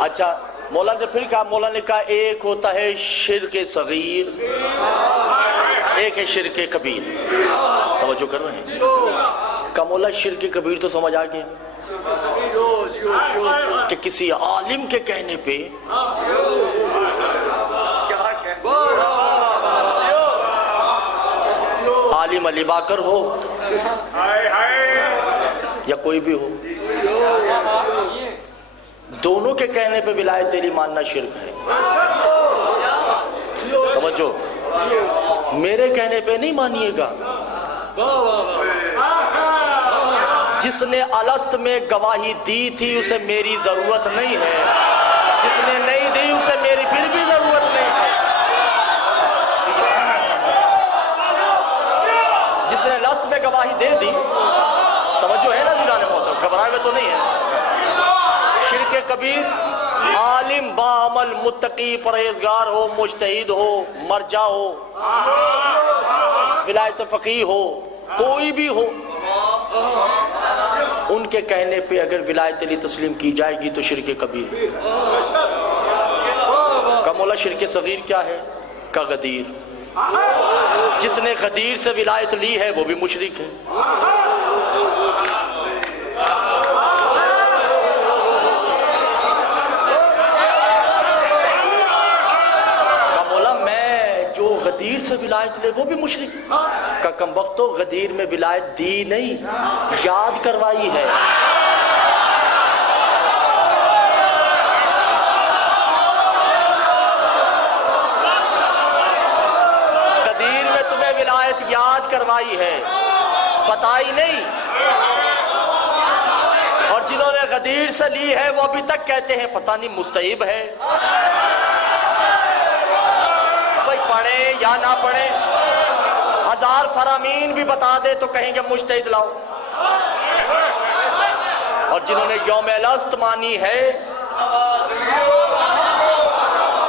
اچھا مولا نے پھر کہا، مولا نے کہا ایک ہوتا ہے شرک صغیر، ایک ہے شرک کبیر۔ توجہ کر رہے ہیں؟ کہ مولا شرک کبیر تو سمجھ آ گیا کہ کسی عالم کے کہنے پہ عالم علی باکر ہو یا کوئی بھی ہو، دونوں کے کہنے پہ ولایت علی ماننا شرک ہے۔ سمجھو، میرے کہنے پہ نہیں مانیے گا۔ جس نے الست میں گواہی دی تھی اسے میری ضرورت نہیں ہے، جس نے نہیں دی اسے میری پھر بھی ضرورت نہیں ہے۔ جس نے الست میں گواہی دے دی، توجہ ہے نا دیدان محترم، گھبرائے ہوئے تو نہیں ہے۔ شرک کبیر عالم باعمل متقی پرہیزگار ہو، مجتہد ہو، مرجع ہو، ولایت فقیہ ہو، کوئی بھی ہو، ان کے کہنے پہ اگر ولایت علی تسلیم کی جائے گی تو شرک کبیر۔ کا مولا شرک صغیر کیا ہے؟ کا غدیر، جس نے غدیر سے ولایت لی ہے وہ بھی مشرک ہے۔ غدیر سے ولایت لے وہ بھی مشرک۔ کا کم وقتو غدیر میں ولایت دی نہیں، یاد کروائی ہے۔ غدیر میں تمہیں ولایت یاد کروائی ہے، بتائی نہیں۔ اور جنہوں نے غدیر سے لی ہے وہ ابھی تک کہتے ہیں پتہ نہیں مستحب ہے، پڑھے یا نہ پڑھے، ہزار فرامین بھی بتا دے تو کہیں گے مجتہد لاؤ۔ اور جنہوں نے یوم الست مانی ہے،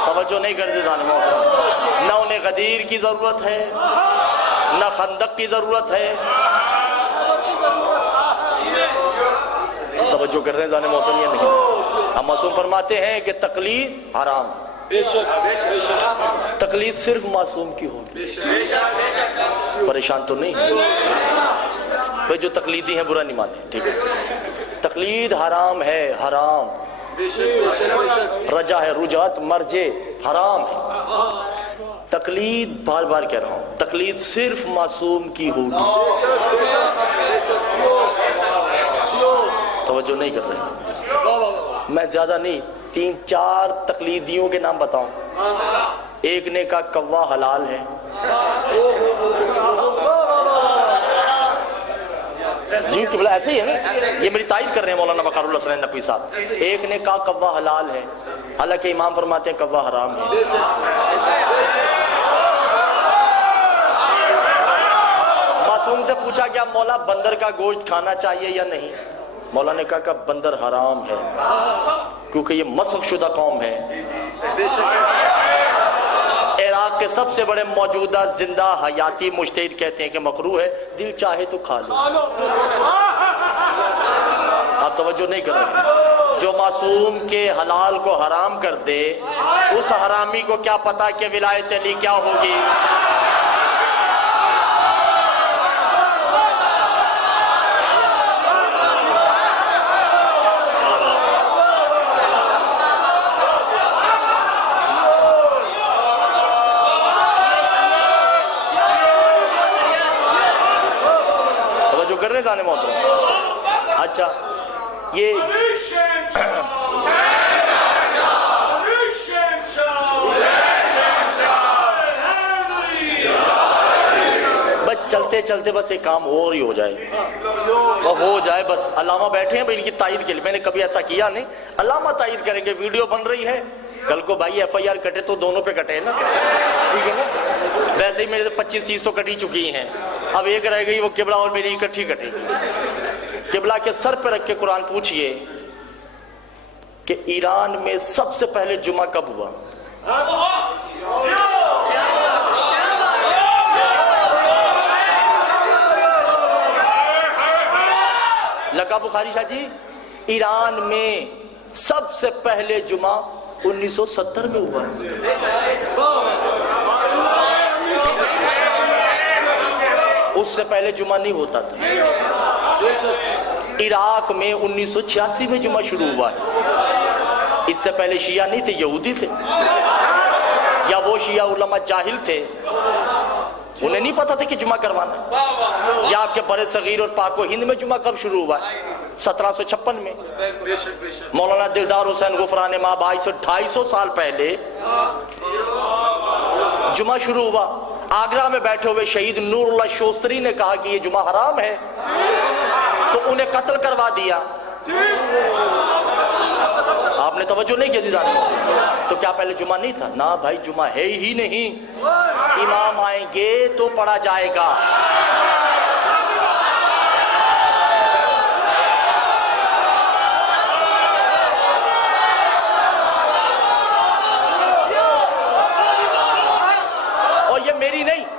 توجہ نہیں کرتے ظالموں، نہ انہیں غدیر کی ضرورت ہے نہ خندق کی ضرورت ہے۔ توجہ کر رہے ہیں ظالموں تو نہیں ہے۔ ہم معصوم فرماتے ہیں کہ تقلید حرام، تقلید صرف معصوم کی ہوگی۔ پریشان تو نہیں بھئی، جو تقلیدی ہیں برا نہیں مانے، ٹھیک ہے؟ تقلید حرام ہے، حرام، رجا ہے، رجعت مرجے حرام ہے۔ تقلید بار بار کہہ رہا ہوں، تقلید صرف معصوم کی ہوگی۔ توجہ نہیں کر رہے، میں زیادہ نہیں، 3-4 تقلیدیوں کے نام بتاؤں۔ ایک نے کہا کوا حلال ہے، جی قبلہ ایسے ہی ہے نا، یہ میری تائید کر رہے ہیں مولانا وقار اللہ حسین نقوی صاحب۔ ایک نے کہا کوا حلال ہے، حالانکہ امام فرماتے ہیں کوا حرام ہے۔ معصوم سے پوچھا کہ مولا بندر کا گوشت کھانا چاہیے یا نہیں؟ مولا نے کہا کہ بندر حرام ہے کیونکہ یہ مسخ شدہ قوم ہے۔ عراق کے سب سے بڑے موجودہ زندہ حیاتی مجتہد کہتے ہیں کہ مکروہ ہے، دل چاہے تو کھا لو۔ آپ توجہ نہیں کر رہے، جو معصوم کے حلال کو حرام کر دے اس حرامی کو کیا پتا کہ ولایت علی کیا ہوگی۔ گانے محترم، اچھا یہ بس چلتے چلتے بس ایک کام اور ہی ہو جائے، ہو جائے بس۔ علامہ بیٹھے ہیں بھائی ان کی تائید کے لیے، میں نے کبھی ایسا کیا نہیں، علامہ تائید کریں گے، ویڈیو بن رہی ہے، کل کو بھائی ایف آئی آر کٹے تو دونوں پہ کٹے نا، ٹھیک ہے نا؟ ویسے ہی میرے سے 25-30 تو کٹی چکی ہیں، اب ایک رہ گئی، وہ قبلہ اور میری اکٹھی کٹے گی۔ قبلہ کے سر پہ رکھ کے قرآن پوچھئے کہ ایران میں سب سے پہلے جمعہ کب ہوا؟ لگا بخاری شاہ جی، ایران میں سب سے پہلے جمعہ 1970 میں ہوا ہے۔ اس سے پہلے جمعہ نہیں ہوتا تھا۔ عراق میں 1986 میں جمعہ شروع ہوا ہے۔ اس سے پہلے شیعہ نہیں تھے، یہودی تھے، یا وہ شیعہ علماء جاہل تھے، انہیں نہیں پتا تھا کہ جمعہ کروانا ہے۔ یا آپ کے بر صغیر اور پاک و ہند میں جمعہ کب شروع ہوا ہے؟ 1756 میں۔ مولانا دلدار حسین غفران ما 250 سال پہلے جمعہ شروع ہوا۔ آگرہ میں بیٹھے ہوئے شہید نور اللہ شوستری نے کہا کہ یہ جمعہ حرام ہے، تو انہیں قتل کروا دیا۔ آپ نے توجہ نہیں کی دیدار، تو کیا پہلے جمعہ نہیں تھا؟ نا بھائی، جمعہ ہے ہی نہیں، امام آئیں گے تو پڑھا جائے گا۔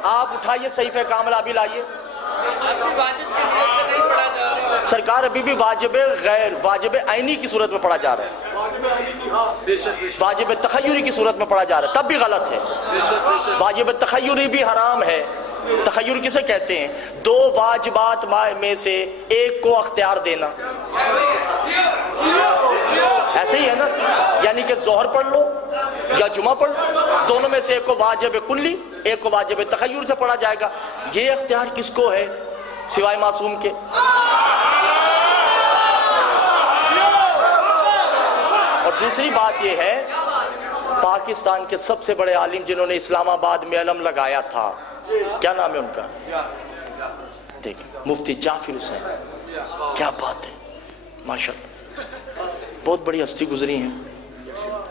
آپ اٹھائیے صحیفہ کاملہ ابھی لائیے. سرکار ابھی بھی واجب غیر واجب عینی کی صورت میں پڑھا جا رہا ہے, واجب تخیری کی صورت میں پڑھا جا رہا ہے, تب بھی غلط ہے. واجب تخیری بھی حرام ہے. تخیر کسے کہتے ہیں؟ دو واجبات میں سے ایک کو اختیار دینا. ایسے ہی ہے نا, یعنی کہ ظہر پڑھ لو یا جمعہ پڑھ لو, دونوں میں سے ایک کو واجب کلی ایک کو واجب تخیر سے پڑھا جائے گا. یہ اختیار کس کو ہے سوائے معصوم کے؟ اور دوسری بات یہ ہے, پاکستان کے سب سے بڑے عالم جنہوں نے اسلام آباد میں علم لگایا تھا, کیا نام ہے ان کا؟ دیکھیں, مفتی جعفر حسین. کیا بات ہے, ماشاءاللہ, بہت بڑی ہستی گزری ہیں.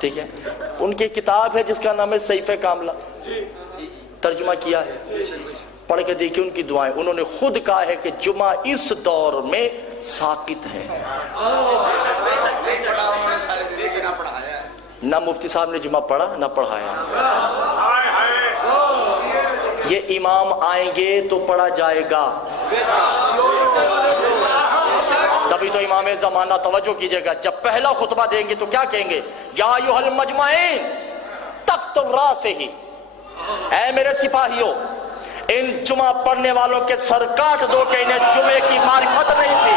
ٹھیک ہے, ان کی کتاب ہے جس کا نام ہے صحیفہ کاملہ, ترجمہ کیا ہے, پڑھ کے دیکھیں ان کی دعائیں. انہوں نے خود کہا ہے کہ جمعہ اس دور میں ساقط ہے. نہ مفتی صاحب نے جمعہ پڑھا نہ پڑھایا. یہ امام آئیں گے تو پڑھا جائے گا, تبھی تو امام زمانہ. توجہ کیجئے گا, جب پہلا خطبہ دیں گے تو کیا کہیں گے؟ یا ایھا المجمعین تخت الراس ہی, اے میرے سپاہیوں, ان جمعہ پڑھنے والوں کے سر کاٹ دو کہ انہیں جمعے کی معرفت نہیں تھی.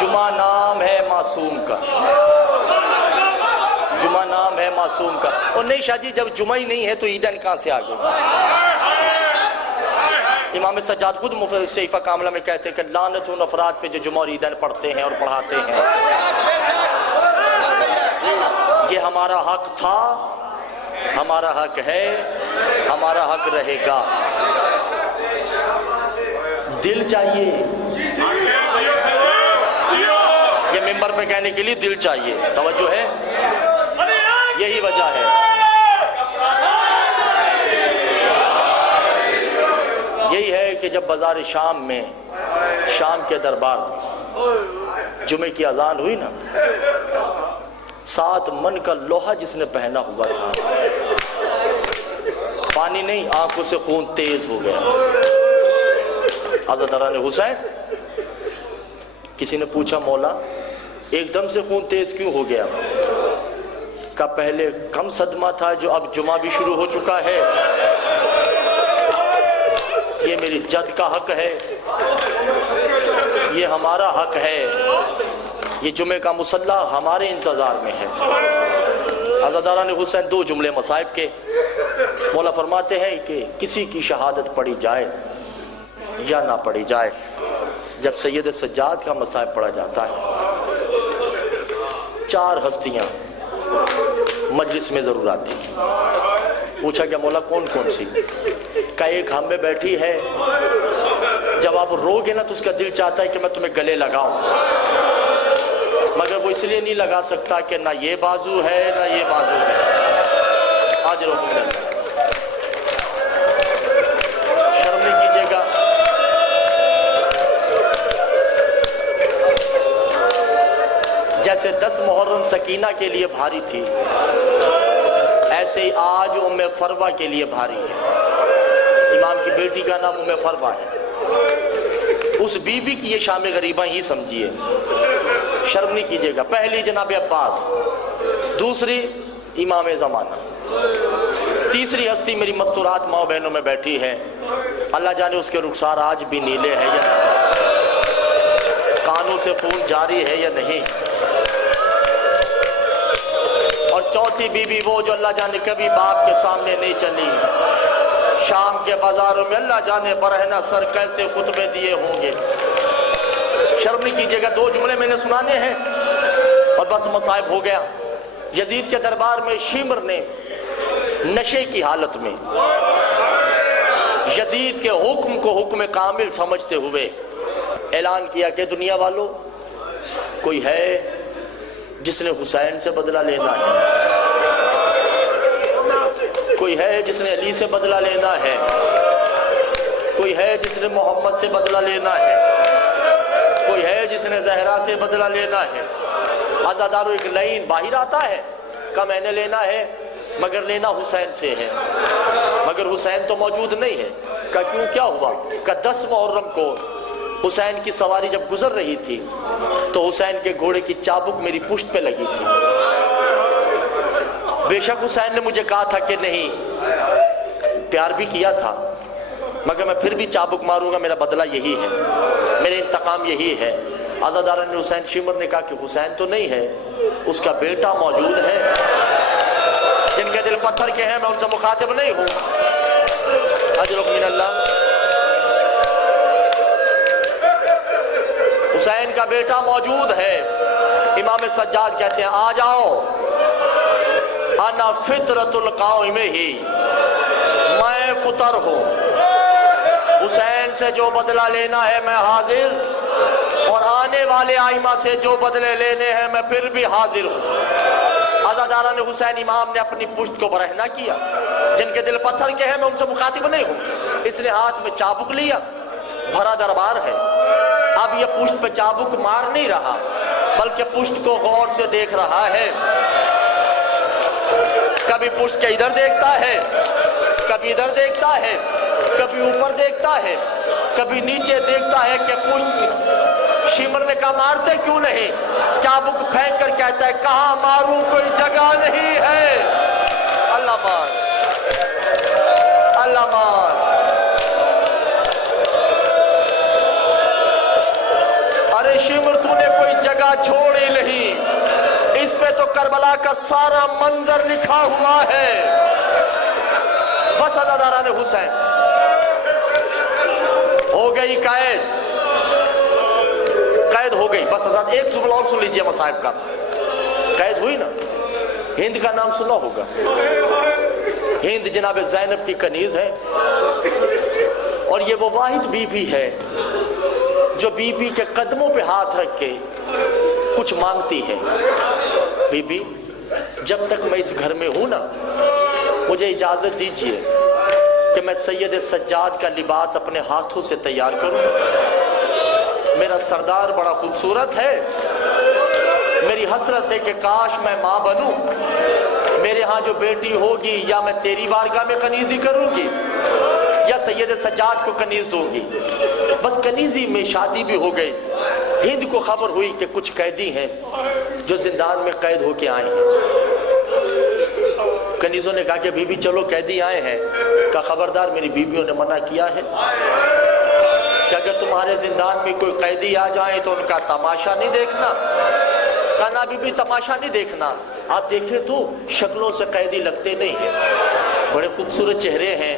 جمعہ نام ہے معصوم کا. اور نہیں شاہ جی, جب جمعہ ہی نہیں ہے تو عیدین کہاں سے آگے؟ امام سجاد خود صحیفہ کاملہ میں کہتے ہیں کہ لعنت ان افراد پہ جو جمعہ اور عیدین پڑھتے ہیں اور پڑھاتے ہیں. یہ ہمارا حق تھا, ہمارا حق ہے, ہمارا حق رہے گا. دل چاہیے, یہ ممبر پہ کہنے کے لیے دل چاہیے. توجہ ہے, یہی وجہ ہے. یہی ہے کہ جب بازار شام میں, شام کے دربار جمعے کی اذان ہوئی نا, 7 من کا لوہا جس نے پہنا ہوا تھا, پانی نہیں, آنکھوں سے خون تیز ہو گیا. حضرت حسین, کسی نے پوچھا مولا ایک دم سے خون تیز کیوں ہو گیا؟ کا پہلے کم صدمہ تھا جو اب جمعہ بھی شروع ہو چکا ہے. یہ میری جد کا حق ہے, یہ ہمارا حق ہے, یہ جمعے کا مصلی ہمارے انتظار میں ہے. حضرت حسین 2 جملے مصائب کے. مولا فرماتے ہیں کہ کسی کی شہادت پڑھی جائے یا نہ پڑھی جائے, جب سید سجاد کا مصائب پڑھا جاتا ہے, 4 ہستیاں مجلس میں ضرور آتی. پوچھا کہ مولا کون کون سی؟ کہ ایک ہم میں بیٹھی ہے, جب آپ رو گے نا تو اس کا دل چاہتا ہے کہ میں تمہیں گلے لگاؤں, مگر وہ اس لیے نہیں لگا سکتا کہ نہ یہ بازو ہے نہ یہ بازو ہے. آج رو شرم نہیں کیجیے گا. جیسے 10 محرم سکینہ کے لیے بھاری تھی, ایسے ہی آج ام فروہ کے لیے بھاری ہے. امام کی بیٹی کا نام ام فروہ ہے. اس بی بی کی یہ شام غریبہ ہی سمجھیے, شرم نہیں کیجیے گا. پہلی جناب عباس, دوسری امام زمانہ, تیسری ہستی میری مستورات ماں بہنوں میں بیٹھی ہے. اللہ جانے اس کے رخسار آج بھی نیلے ہیں یا کانوں سے خون جاری ہے یا نہیں. اور چوتھی بی بی وہ جو اللہ جانے کبھی باپ کے سامنے نہیں چلی. شام کے بازاروں میں اللہ جانے برہنہ سر کیسے خطبے دیے ہوں گے. شرم نہیں کیجیے گا, 2 جملے میں نے سنانے ہیں اور بس مصائب ہو گیا. یزید کے دربار میں شیمر نے نشے کی حالت میں یزید کے حکم کو حکم کامل سمجھتے ہوئے اعلان کیا کہ دنیا والوں, کوئی ہے جس نے حسین سے بدلہ لینا ہے؟ کوئی ہے جس نے علی سے بدلہ لینا ہے؟ کوئی ہے جس نے محمد سے بدلہ لینا ہے؟ کوئی ہے جس نے زہرا سے بدلہ لینا ہے؟ عزادارو ایک لائن باہر آتا ہے کہ میں نے لینا ہے مگر لینا حسین سے ہے، مگر حسین تو موجود نہیں ہے۔ کہ کیوں، کیا ہوا؟ کہ 10 محرم کو حسین کی سواری جب گزر رہی تھی تو حسین کے گھوڑے کی چابک میری پشت پہ لگی تھی۔ بے شک حسین نے مجھے کہا تھا کہ نہیں، پیار بھی کیا تھا، مگر میں پھر بھی چابک ماروں گا، میرا بدلہ یہی ہے، میرے انتقام یہی ہے۔ عزادارہ نے حسین شمر نے کہا کہ حسین تو نہیں ہے، اس کا بیٹا موجود ہے۔ جن کے دل پتھر کے ہیں میں ان سے مخاطب نہیں ہوں۔ اجرک من اللہ۔ حسین کا بیٹا موجود ہے۔ امام سجاد کہتے ہیں آ جاؤ، انا فطرت القائم ہی، میں فطر ہوں، حسین سے جو بدلہ لینا ہے میں حاضر، اور آنے والے آئمہ سے جو بدلے لینے ہیں میں پھر بھی حاضر ہوں۔ عزادارہ نے حسین امام نے اپنی پشت کو برہنہ کیا۔ جن کے دل پتھر کے ہیں میں ان سے مخاطب نہیں ہوں۔ اس نے ہاتھ میں چابک لیا، بھرا دربار ہے، اب یہ پشت پہ چابک مار نہیں رہا بلکہ پشت کو غور سے دیکھ رہا ہے۔ کبھی پشت کے ادھر دیکھتا ہے، کبھی ادھر دیکھتا ہے، کبھی اوپر دیکھتا ہے، کبھی نیچے دیکھتا ہے کہ پشت۔ شمر نے کہا مارتے کیوں نہیں؟ چابک پھینک کر کہتا ہے کہاں ماروں، کوئی جگہ نہیں ہے۔ اللہ مار، اللہ مار۔ ارے شمر تو نے کوئی جگہ چھوڑ ہی نہیں، اس پہ تو کربلا کا سارا منظر لکھا ہوا ہے۔ بس عزادارہ نے حسین ہو گئی قید، قید ہو گئی۔ بس حضرت ایک جملہ اور سن لیجئے مصائب کا، قید ہوئی نا۔ ہند کا نام سنا ہوگا، ہند جناب زینب کی کنیز ہے، اور یہ وہ واحد بی بی ہے جو بی بی کے قدموں پہ ہاتھ رکھ کے کچھ مانگتی ہے۔ بی بی جب تک میں اس گھر میں ہوں نا، مجھے اجازت دیجئے کہ میں سید سجاد کا لباس اپنے ہاتھوں سے تیار کروں۔ میرا سردار بڑا خوبصورت ہے، میری حسرت ہے کہ کاش میں ماں بنوں، میرے ہاں جو بیٹی ہوگی یا میں تیری بارگاہ میں کنیزی کروں گی یا سید سجاد کو کنیز دوں گی۔ بس کنیزی میں شادی بھی ہو گئی۔ ہند کو خبر ہوئی کہ کچھ قیدی ہیں جو زندان میں قید ہو کے آئے ہیں۔ کنیزوں نے کہا کہ بی بی چلو قیدی آئے ہیں۔ کہا خبردار، میری بیویوں نے منع کیا ہے کہ اگر تمہارے زندان میں کوئی قیدی آ جائیں تو ان کا تماشا نہیں دیکھنا۔ کہا نا بی بی تماشا نہیں دیکھنا، آپ دیکھیں تو شکلوں سے قیدی لگتے نہیں ہیں، بڑے خوبصورت چہرے ہیں،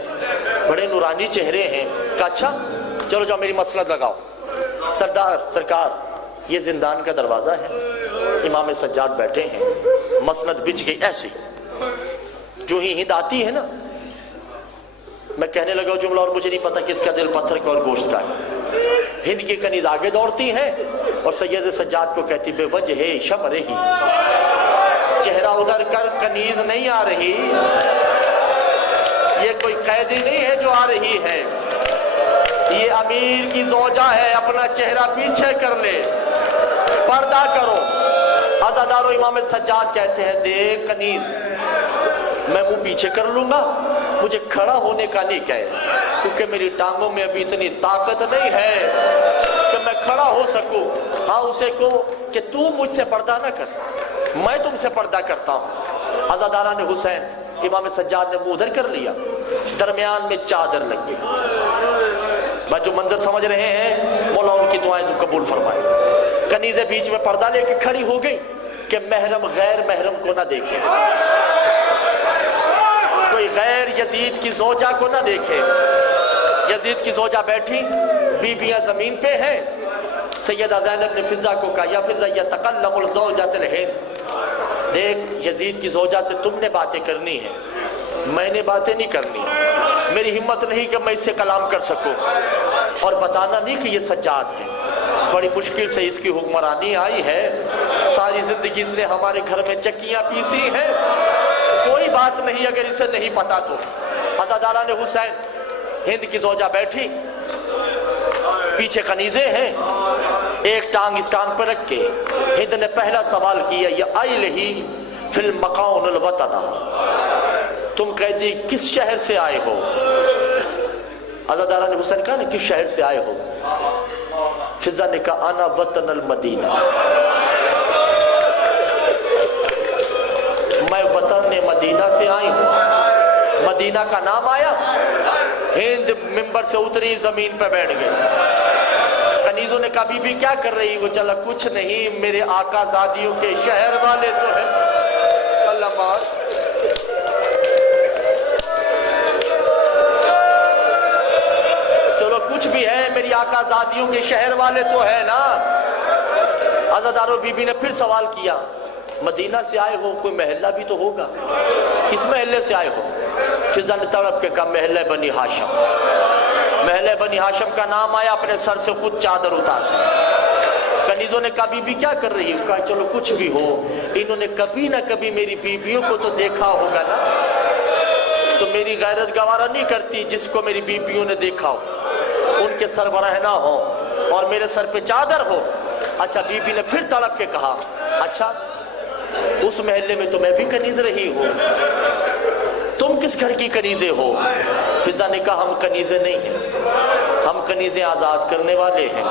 بڑے نورانی چہرے ہیں۔ کہا اچھا چلو جاؤ میری مسند لگاؤ۔ سردار سرکار یہ زندان کا دروازہ ہے، امام سجاد بیٹھے ہیں، مسند بچھ گئی ایسی۔ جو ہی ہند آتی ہے نا، میں کہنے لگا جملہ اور مجھے نہیں پتا کس کا دل پتھر کا اور گوشت کا ہے۔ ہند کی کنیز آگے دوڑتی ہیں اور سید سجاد کو کہتی بے وجہ شم رہی، چہرہ ادھر کر، کنیز نہیں آ رہی، یہ کوئی قیدی نہیں ہے جو آ رہی ہے، یہ امیر کی زوجہ ہے، اپنا چہرہ پیچھے کر لے، پردہ کرو۔ عزادارو امام سجاد کہتے ہیں دیکھ کنیز، میں منہ پیچھے کر لوں گا، مجھے کھڑا ہونے کا نہیں کہے، کیونکہ میری ٹانگوں میں ابھی اتنی طاقت نہیں ہے کہ میں کھڑا ہو سکوں۔ ہاں اسے کہو کہ تو مجھ سے پردہ نہ کر، میں تم سے پردہ کرتا ہوں۔ عزادارہ نے حسین امام سجاد نے منہ ادھر کر لیا، درمیان میں چادر لگ گئی۔ بس جو منظر سمجھ رہے ہیں مولا ان کی دعائیں تو قبول فرمائے۔ کنیزیں بیچ میں پردہ لے کے کھڑی ہو گئی کہ محرم غیر محرم کو نہ دیکھے، کوئی غیر یزید کی زوجہ کو نہ دیکھے۔ یزید کی زوجہ بیٹھی، بیویاں زمین پہ ہیں۔ سیدہ زینب نے فضہ کو کہا یا فضہ یتکلم الزوجۃ الہند، دیکھ یزید کی زوجہ سے تم نے باتیں کرنی ہیں، میں نے باتیں نہیں کرنی، میری ہمت نہیں کہ میں اس سے کلام کر سکوں، اور بتانا نہیں کہ یہ سجاد ہے، بڑی مشکل سے اس کی حکمرانی آئی ہے، ساری زندگی اس نے ہمارے گھر میں چکیاں پیسی ہیں، کوئی بات نہیں اگر اسے نہیں پتا تو. عزاداران حسین، ہند کی زوجہ بیٹھی، پیچھے کنیزیں ہیں، ایک ٹانگ اس ٹانگ پر رکھ کے ہند نے پہلا سوال کیا، یہ ایلہی فی المقاون الوطن، تم قیدی کس شہر سے آئے ہو؟ عزاداران حسین کہا نا کس شہر سے آئے ہو؟ فضا نے کہا انا وطن المدینہ، میں وطن مدینہ سے آئی ہوں. مدینہ کا نام آیا، ہند ممبر سے اتری، زمین پہ بیٹھ گئی. کنیزوں نے کہا بی بی کیا کر رہی ہو؟ چلا کچھ نہیں، میرے آقا زادیوں کے شہر والے تو ہیں. اللہ مار. چلو کچھ بھی ہے، میری آقا زادیوں کے شہر والے تو ہے نا. عزاداروں، بی بی نے پھر سوال کیا، مدینہ سے آئے ہو، کوئی محلہ بھی تو ہوگا، کس محلے سے آئے ہو؟ فضا نے تڑپ کے کہا محلہ بنی ہاشم. محلہ بنی ہاشم کا نام آیا، اپنے سر سے خود چادر اتار. کنیزوں نے کہا بی بی کیا کر رہی ہو؟ کہا چلو کچھ بھی ہو، انہوں نے کبھی نہ کبھی میری بیویوں کو تو دیکھا ہوگا نا، تو میری غیرت گوارا نہیں کرتی جس کو میری بیویوں نے دیکھا ہو، ان کے سر برہنہ ہو اور میرے سر پہ چادر ہو. اچھا، بی بی نے پھر تڑپ کے کہا اچھا اس محلے میں تو میں بھی کنیز رہی ہوں، تم کس گھر کی کنیزیں ہو؟ فضا نے کہا ہم کنیزیں نہیں ہیں، ہم کنیزیں آزاد کرنے والے ہیں.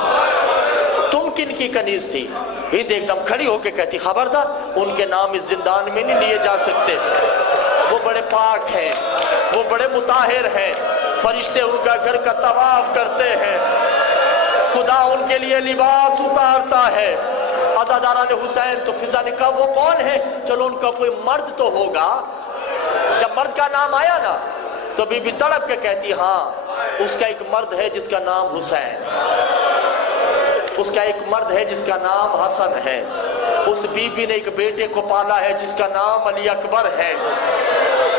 تم کن کی کنیز تھی؟ ہند ایک دم کھڑی ہو کے کہتی خبردار، ان کے نام اس زندان میں نہیں لیے جا سکتے، وہ بڑے پاک ہیں، وہ بڑے مطہر ہیں، فرشتے ان کا گھر کا طواف کرتے ہیں، خدا ان کے لیے لباس اتارتا ہے. عزاداران حسین، تو فضا نے کہا وہ کون ہے؟ چلو ان کا کوئی مرد تو ہوگا. جب مرد کا نام آیا نا تو بی بی تڑپ کے کہتی ہاں اس کا ایک مرد ہے جس کا نام حسین، اس کا ایک مرد ہے جس کا نام حسن ہے، اس بی بی نے ایک بیٹے کو پالا ہے جس کا نام علی اکبر ہے،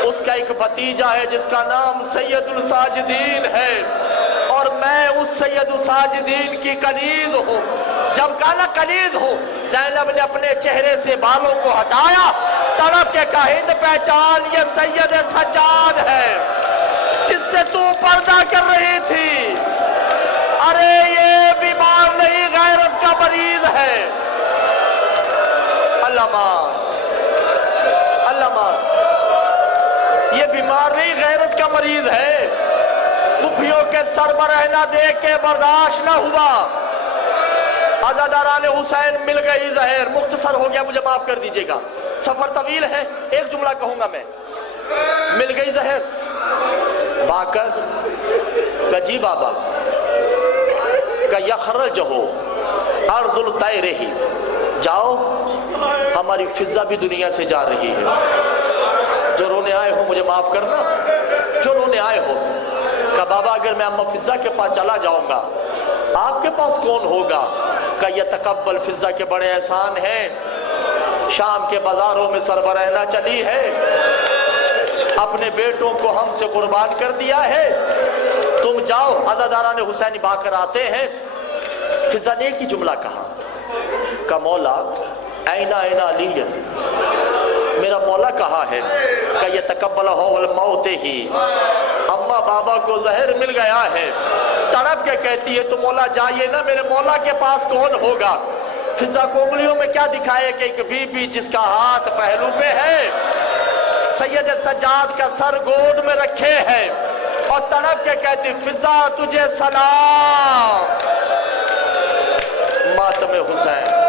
اس کا ایک بھتیجا ہے جس کا نام سید الساجدین ہے، اور میں اس سید الساجدین کی کنیز ہوں. جب کالا کنیز ہوں، زینب نے اپنے چہرے سے بالوں کو ہٹایا، تڑپ کے کہا ہند پہچان، یہ سید سجاد ہے جس سے تو پردہ کر رہی تھی. ارے یہ بیمار نہیں، غیرت کا مریض ہے. اللہ مار، اللہ مار، یہ بیمار نہیں، غیرت کا مریض ہے. پھوپھیوں کے سر برہنہ دیکھ کے برداشت نہ ہوا. عزاداران حسین مل گئی زہر. مختصر ہو گیا، مجھے معاف کر دیجئے گا، سفر طویل ہے، ایک جملہ کہوں گا میں. مل گئی زہر، باکر کا جی بابا کا یخرج ہو ارض الطیر ہی، جاؤ ہماری فضا بھی دنیا سے جا رہی ہے. جو رونے آئے ہو مجھے معاف کرنا، جو رونے آئے ہو. کہ بابا اگر میں اماں فضا کے پاس چلا جاؤں گا آپ کے پاس کون ہوگا؟ کہ یہ تقبل فضا کے بڑے احسان ہیں، شام کے بازاروں میں سربراہنا چلی ہے، اپنے بیٹوں کو ہم سے قربان کر دیا ہے، تم جاؤ. عزاداران حسینی باکر آتے ہیں. فضا نے ایک ہی جملہ کہا کہ مولا اینا اینا علی، میرا مولا کہا ہے کہ یہ تقبل ہو الموت ہی. اماں بابا کو زہر مل گیا ہے، تڑپ کے کہتی ہے تو مولا جائیے نا، میرے مولا کے پاس کون ہوگا؟ فضا کو انگلیوں میں کیا دکھائے کہ ایک بی بی جس کا ہاتھ پہلو پہ ہے، سید سجاد کا سر گود میں رکھے ہے، اور تڑپ کے کہتی فضا تجھے سلام. ماتم حسین.